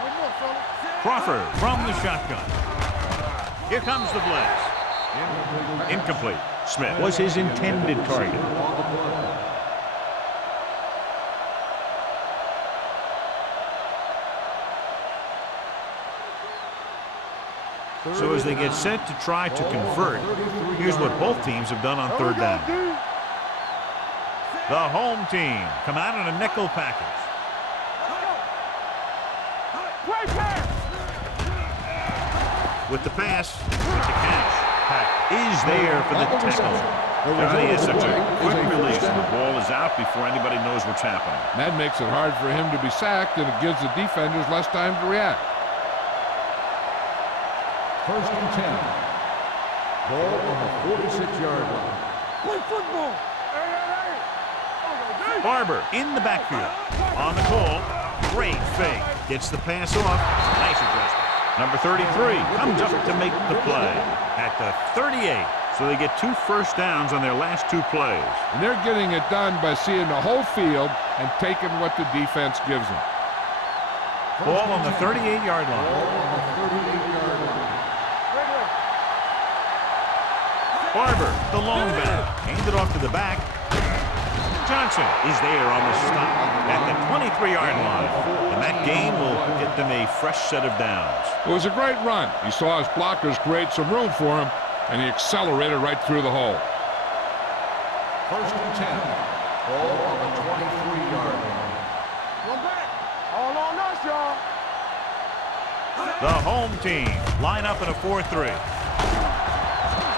One more, fella. Crawford from the shotgun. Here comes the blitz. Incomplete. Smith was his intended target. So as they get set to try to convert, here's what both teams have done on third down. The home team come out in a nickel package. With the pass, it's a catch. Pack is there for the tackle. Johnny has such a quick release, and the ball is out before anybody knows what's happening. That makes it hard for him to be sacked, and it gives the defenders less time to react. First and 10. Ball on the 46-yard line. Play football. Barber in the backfield. On the call. Great fake. Gets the pass off. Nice adjustment. Number 33 comes up to make the play at the 38. So they get 2 first downs on their last 2 plays. And they're getting it done by seeing the whole field and taking what the defense gives them. Ball on the 38-yard line. Ball on the 38-yard line. Barber, the long back. Handed off to the back. Johnson is there on the stop at the 23-yard line. And that gain will get them a fresh set of downs. It was a great run. He saw his blockers create some room for him, and he accelerated right through the hole. First and 10. Ball on the 23-yard line. One back. All on us, y'all. The home team line up in a 4-3.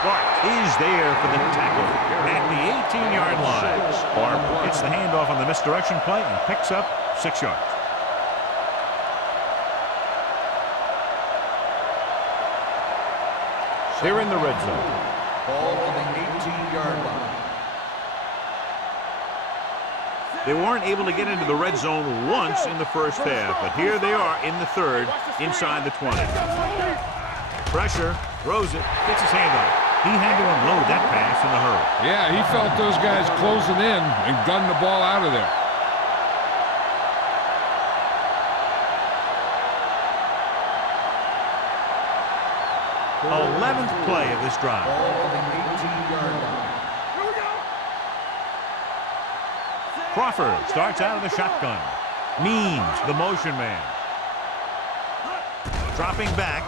Clark is there for the tackle at the 18-yard line. Barber gets the handoff on the misdirection play and picks up 6 yards. They're in the red zone. Ball on the 18-yard line. They weren't able to get into the red zone once in the first half, but here they are in the third, inside the 20. Pressure, throws it, gets his hand on it. He had to unload that pass in a hurry. Yeah, he felt those guys closing in and gunned the ball out of there. The 11th play of this drive. Ball on the 18-yard line. Here we go. Crawford starts out of the shotgun. Means the motion man. Dropping back.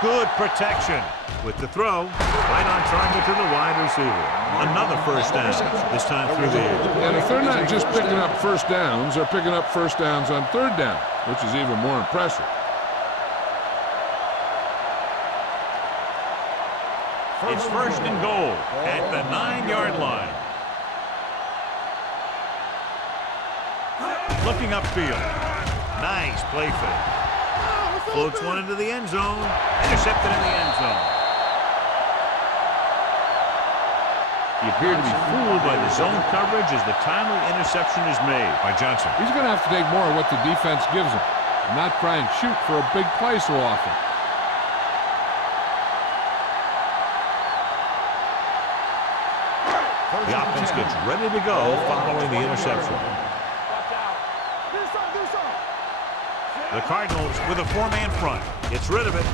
Good protection with the throw. Right on target to the wide receiver. Another first down, this time through the air. And if they're not just picking up first downs, they're picking up first downs on third down, which is even more impressive. It's first and goal at the 9-yard line. Looking upfield. Nice play fake. Floats one into the end zone. Intercepted in the end zone. He appeared to be fooled by the zone coverage as the timely interception is made by Johnson. He's going to have to take more of what the defense gives him and not try and shoot for a big play so often. The offense gets ready to go following the interception. The Cardinals with a 4-man front. Gets rid of it.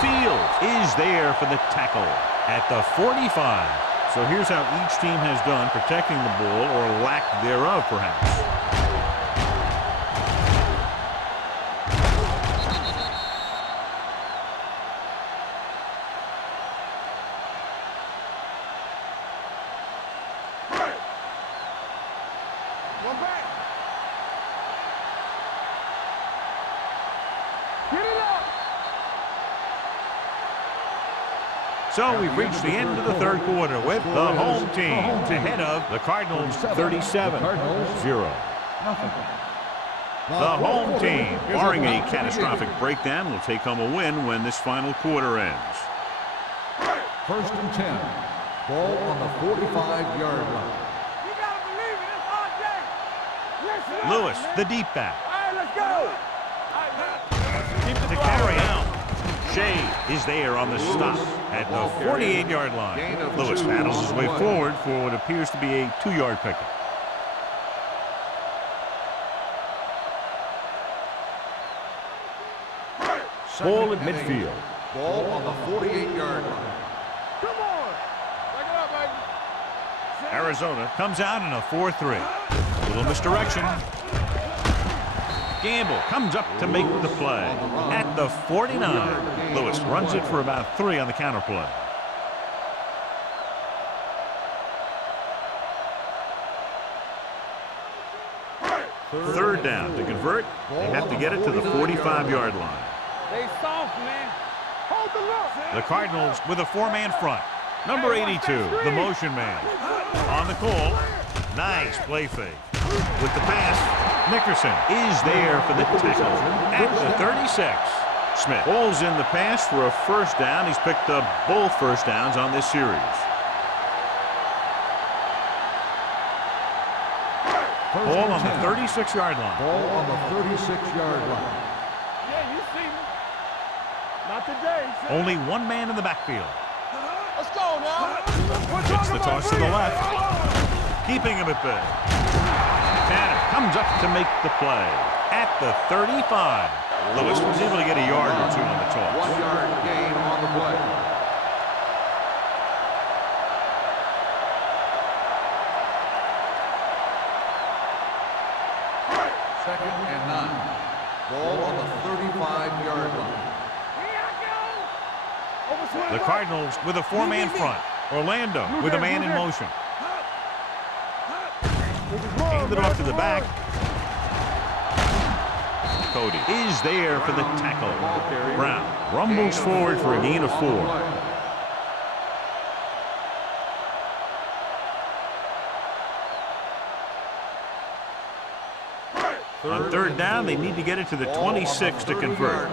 Fields is there for the tackle at the 45. So here's how each team has done protecting the ball, or lack thereof, perhaps. So we've reached the end of the third quarter with the home team ahead of the Cardinals 37-0. The home team, barring a catastrophic breakdown, will take home a win when this final quarter ends. First and 10. Ball on the 45-yard line. You gotta believe it. It's our day. Yes, Lewis, the deep back. All right, let's go. Keep To carry out. Shea is there on the stop at the 48-yard line. Lewis battles his way forward for what appears to be a 2-yard pickup. Ball at midfield. Ball on the 48-yard line. Come on. Back it up, baby. Arizona comes out in a 4-3. Little misdirection. Gamble comes up to make the play at the 49. Lewis runs it for about 3 on the counter play. Third down. To convert, they have to get it to the 45-yard line. They soft, man. Hold the look. The Cardinals with a 4-man front. Number 82, the motion man. On the call. Nice play fake. With the pass, Nickerson is there for the tackle at the 36. Smith pulls in the pass for a first down. He's picked up both first downs on this series. Ball on the 36-yard line. Ball on the 36-yard line. Yeah, you see me. Not today. Only one man in the backfield. Let's go now. Gets the toss to the left. Keeping him at bay. Tanner comes up to make the play at the 35. Lewis was able to get a yard or 2 on the toss. 1-yard gain on the play. Second and 9. Ball on the 35-yard line. The Cardinals with a 4-man front. Orlando with a man in motion. Handed off to the back. Cody is there for the tackle. Brown rumbles forward for a gain of 4. On third down, they need to get it to the 26 to convert.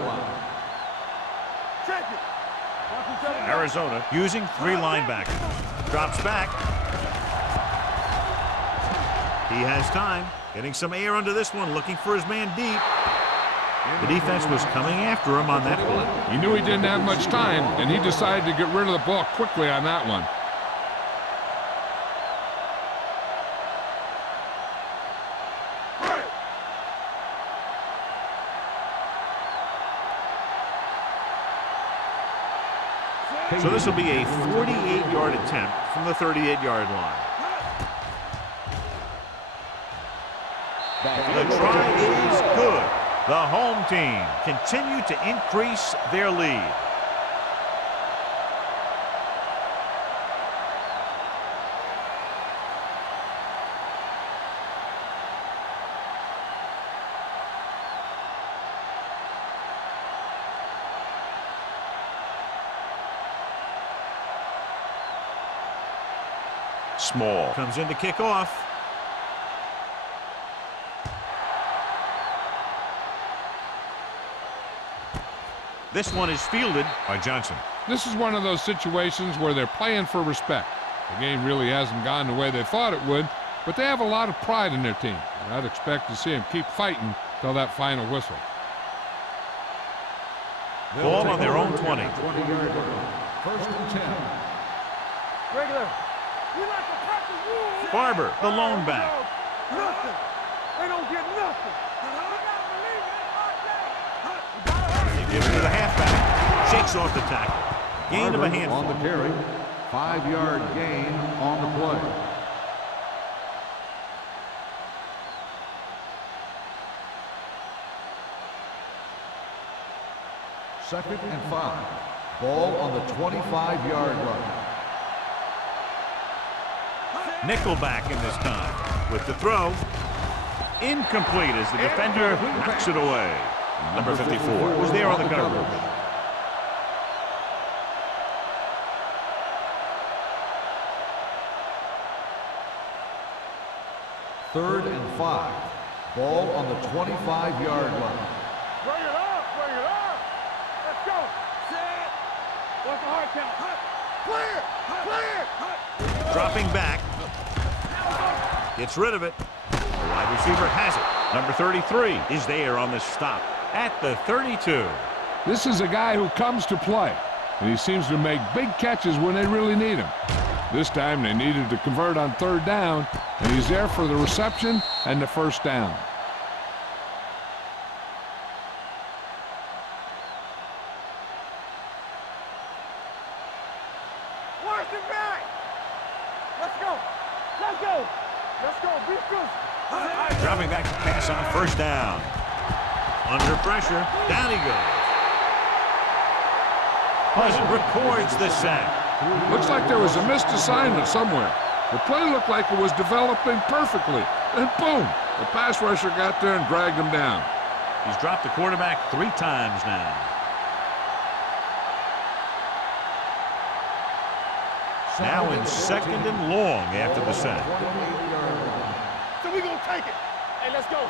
Arizona using 3 linebackers. Drops back. He has time. Getting some air under this one, looking for his man deep. The defense was coming after him on that play. He knew he didn't have much time, and he decided to get rid of the ball quickly on that one. So this will be a 48-yard attempt from the 38-yard line. The try is good. The home team continue to increase their lead. Small. Comes in to kick off. This one is fielded by Johnson. This is one of those situations where they're playing for respect. The game really hasn't gone the way they thought it would, but they have a lot of pride in their team. And I'd expect to see them keep fighting till that final whistle. Ball on their own 20. 20-yard line. First and 10. Regular. You like to practice rules. Barber, the lone back. Nothing. They don't get nothing. They give it to the halfback. Shakes off the tackle. Gain of a Barber handful. on the carry. 5-yard gain on the play. Second and 5. Ball on the 25-yard line. Nickelback in this time. With the throw. Incomplete as the defender knocks it away. Number 54 was there on the coverage. Third and 5. Ball on the 25-yard line. Bring it up. Bring it up. Let's go. Set. What's the hard count? Clear. Clear. Dropping back. Gets rid of it. The wide receiver has it. Number 33 is there on the stop at the 32. This is a guy who comes to play, and he seems to make big catches when they really need him. This time they needed to convert on third down, and he's there for the reception and the first down. Watch it back. Let's go. Let's go. Let's go. Be good. Dropping back to pass on first down. Under pressure. Down he goes. Pleasant records the sack. Looks like there was a missed assignment somewhere. The play looked like it was developing perfectly. And boom, the pass rusher got there and dragged him down. He's dropped the quarterback 3 times now. Now in second and long after the sack. So we gonna take it. Hey, let's go.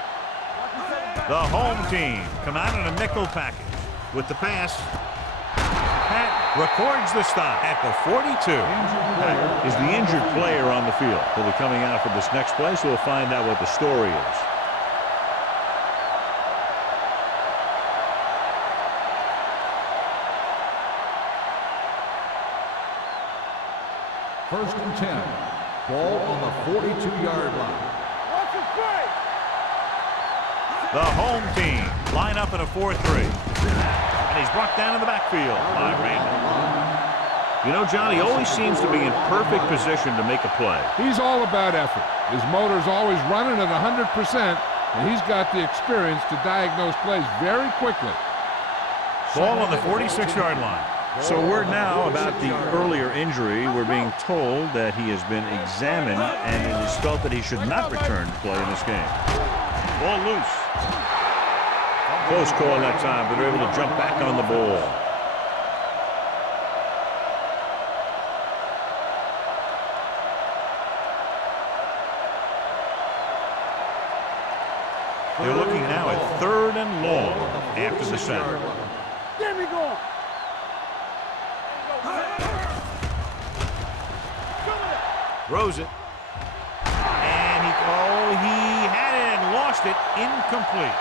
The home team come out in a nickel package. With the pass, Pat records the stop at the 42. Pat is the injured player on the field. He'll be coming out for this next play, so we'll find out what the story is. First and 10. Ball on the 42-yard line. Watch it play. The home team line up in a 4-3. And he's brought down in the backfield by Randall. You know, John, he always seems to be in perfect position to make a play. He's all about effort. His motor's always running at 100%, and he's got the experience to diagnose plays very quickly. Ball on the 46-yard line. So word now about the earlier injury. We're being told that he has been examined and it is felt that he should not return to play in this game. Ball loose. Close call that time, but they're able to jump back on the ball. They're looking now at third and long after the sack. Get me going. Throws it. And he had it and lost it. Incomplete.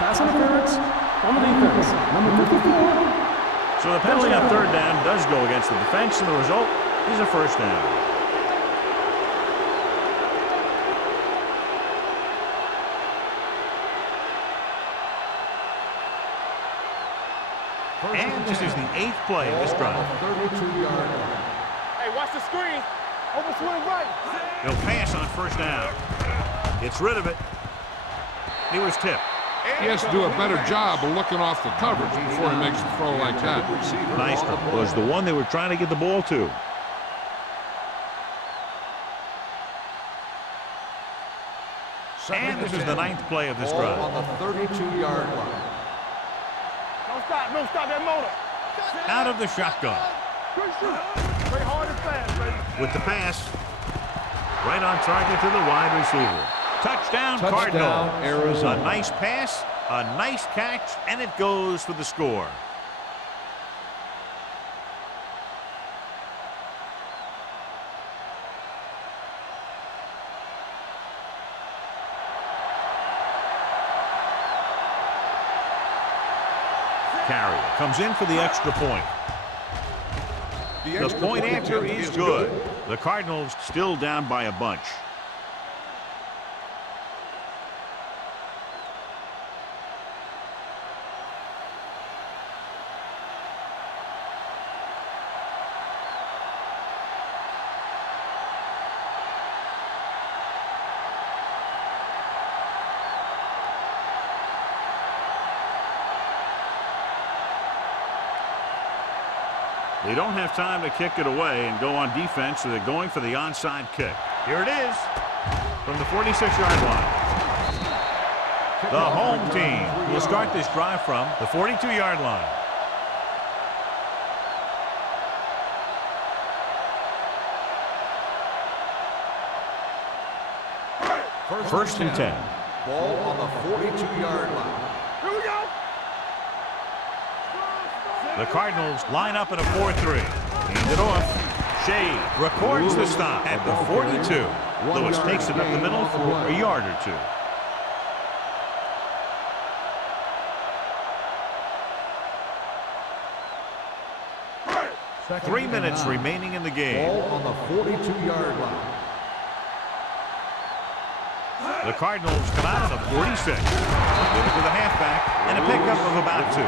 Pass interference on the defense. Number 54. So the penalty on third down does go against the defense, and the result is a first down. And this is the 8th play of this drive. 32-yard line. Hey, watch the screen. Over swing right. He'll pass on first down. Gets rid of it. He was tipped. He has to do a better job of looking off the coverage before he makes a throw like that. Nystrom was the one they were trying to get the ball to. And this is the 9th play of this Ball drive. on the 32-yard line. Don't stop. Don't stop that motor. Out of the shotgun. Good shoot. Play hard and fast, baby. With the pass, Right on target to the wide receiver. Touchdown, Cardinals. Arizona. A nice pass, a nice catch, and it goes for the score. Carrier comes in for the extra point. The point answer is good. The Cardinals still down by a bunch. They don't have time to kick it away and go on defense, so they're going for the onside kick. Here it is from the 46-yard line. The home team will start this drive from the 42-yard line. First and 10. Ball on the 42-yard line. Here we go. The Cardinals line up in a 4-3. Hand it off. Shea records the stop at the 42. Lewis takes it up the middle for a yard or two. Second 3 and minutes 9. remaining in the game. Ball on the 42-yard line. The Cardinals come out on a 46. Give it to the halfback and a pickup of about 2.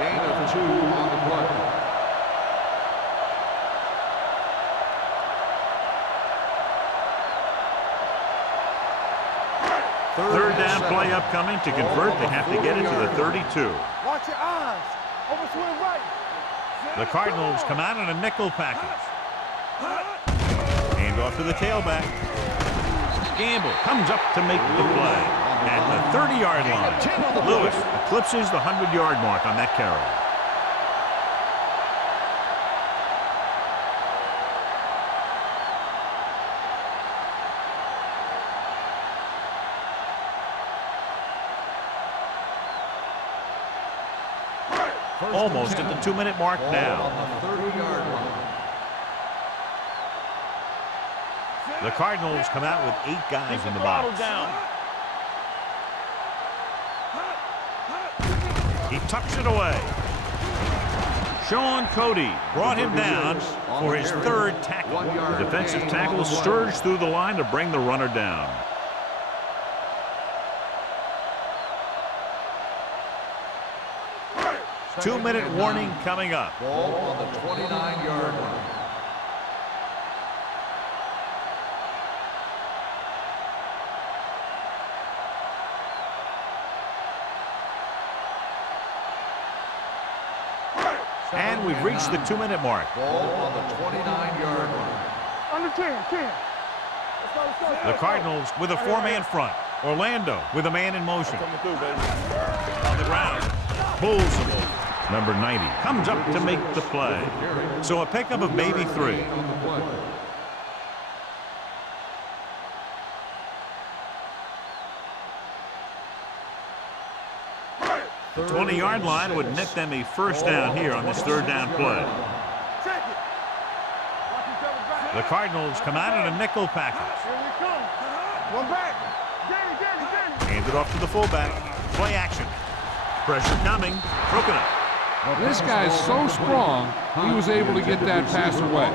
Gain of 2 on the play. Third down play upcoming. To convert, they have to get it to the 32. Watch your eyes. Overswing right. The Cardinals come out in a nickel package. Hand off to the tailback. Gamble comes up to make the play at the 30-yard line. Lewis eclipses the 100-yard mark on that carry. Almost at the 2-minute mark Ball now. on the 30-yard line. The Cardinals come out with 8 guys in the box. He tucks it away. Sean Cody brought him down for his 3rd tackle. The defensive tackle surged through the line to bring the runner down. Two-minute warning coming up. Ball on the 29-yard line. And we've reached the 2-minute mark. Ball on the 29-yard line. Under 10. Let's go, let's go. The Cardinals with a 4-man front. Orlando with a man in motion. On the ground. Pulls him over. Number 90 comes up to make the play. So a pickup of maybe 3. On the play. The 20-yard line would net them a first down here on this 3rd down play. Check it. Watch each other back. The Cardinals come out in a nickel package. Here we come. One back. Danny. Hand it off to the fullback. Play action. Pressure coming. Broken up. This guy's so strong, he was able to get that pass away.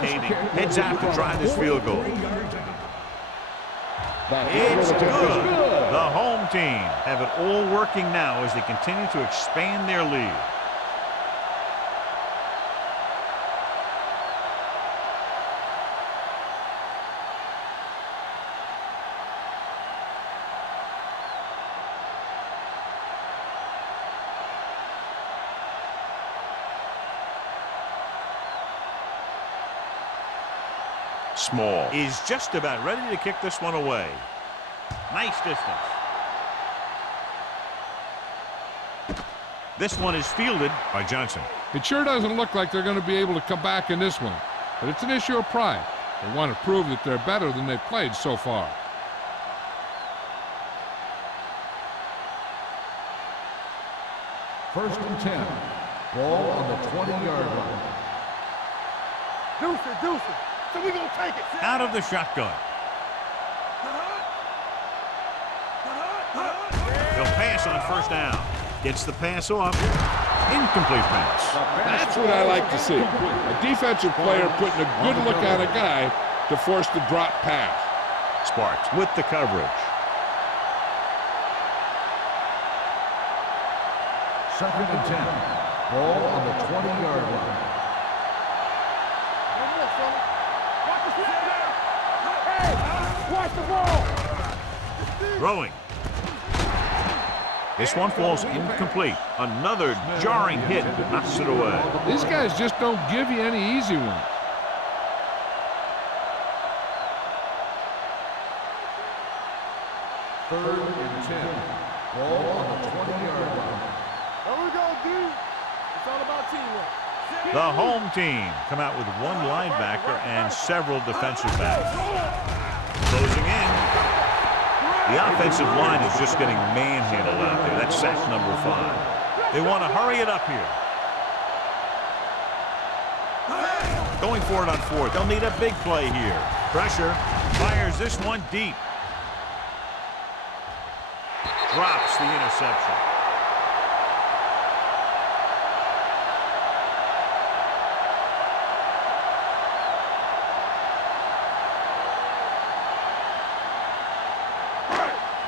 Kading heads out to try this field goal. It's good. The home team have it all working now as they continue to expand their lead. Small is just about ready to kick this one away. Nice distance. This one is fielded by Johnson. It sure doesn't look like they're going to be able to come back in this one, but it's an issue of pride. They want to prove that they're better than they've played so far. First and 10. Ball on the 20-yard line. Deuce it. So we gonna take it. Out of the shotgun. He'll pass on first down. Gets the pass off. Incomplete pass. That's what I like to see. A defensive player putting a good look on a guy to force the drop pass. Sparks with the coverage. Second and 10. Ball on the 20-yard line. One more, fella. Watch the snap now. Hey, watch the ball. Throwing. This one falls incomplete. Another jarring hit knocks it away. These guys just don't give you any easy ones. Third and 10. Ball on the 20-yard line. There we go, dude. It's all about teamwork. The home team come out with one linebacker and several defensive backs. Closing in. The offensive line is just getting manhandled out there. That's sack number 5. They want to hurry it up here. Going for it on 4th. They'll need a big play here. Pressure. Fires this one deep. Drops the interception.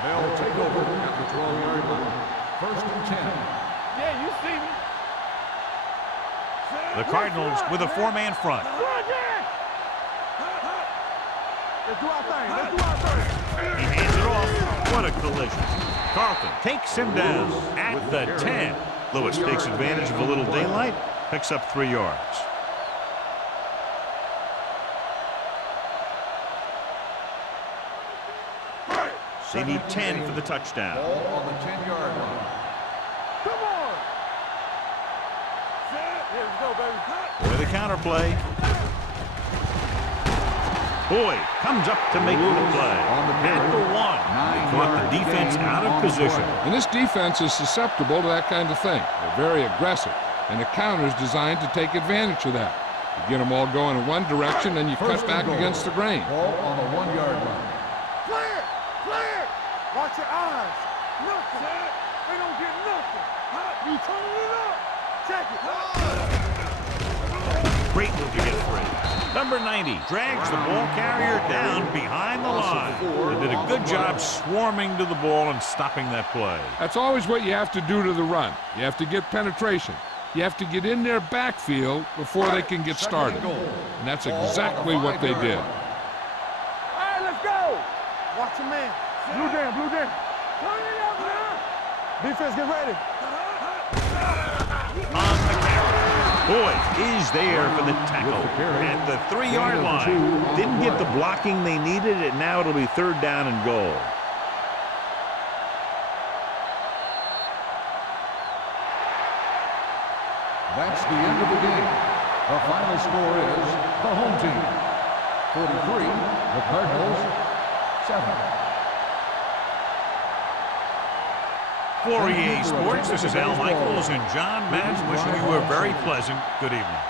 They'll take over at the 12-yard line. First and 10. Yeah, you see me. The Cardinals with a 4-man front. Let's do our thing. Let's do our thing. He hands it off. What a collision. Carlton takes him down at the 10. Lewis takes advantage of a little daylight, picks up 3 yards. They need 10 for the touchdown. Ball on the 10-yard line. Come on. Here we go, baby. With a counterplay. Boyd comes up to make the play. At the 1. They caught the defense out of position. And this defense is susceptible to that kind of thing. They're very aggressive, and the counter is designed to take advantage of that. You get them all going in one direction, and you cut back against the grain. Ball on the 1-yard line. Clear. Watch your eyes. Nothing. They don't get nothing. You turning it up. Check it. Great move to get free. Number 90 drags the ball carrier down behind the line. They did a good job swarming to the ball and stopping that play. That's always what you have to do to the run. You have to get penetration. You have to get in their backfield before they can get started. And that's exactly what they did. All right, let's go. Watch your man. Blue down. Turn it up now. Defense, get ready. On the carry. Boyd is there for the tackle at the 3-yard line. Didn't get the blocking they needed, and now it'll be 3rd down and goal. That's the end of the game. The final score is the home team 43, the Cardinals 7. For EA Sports, this is Al Michaels and John Madden wishing you a very pleasant good evening.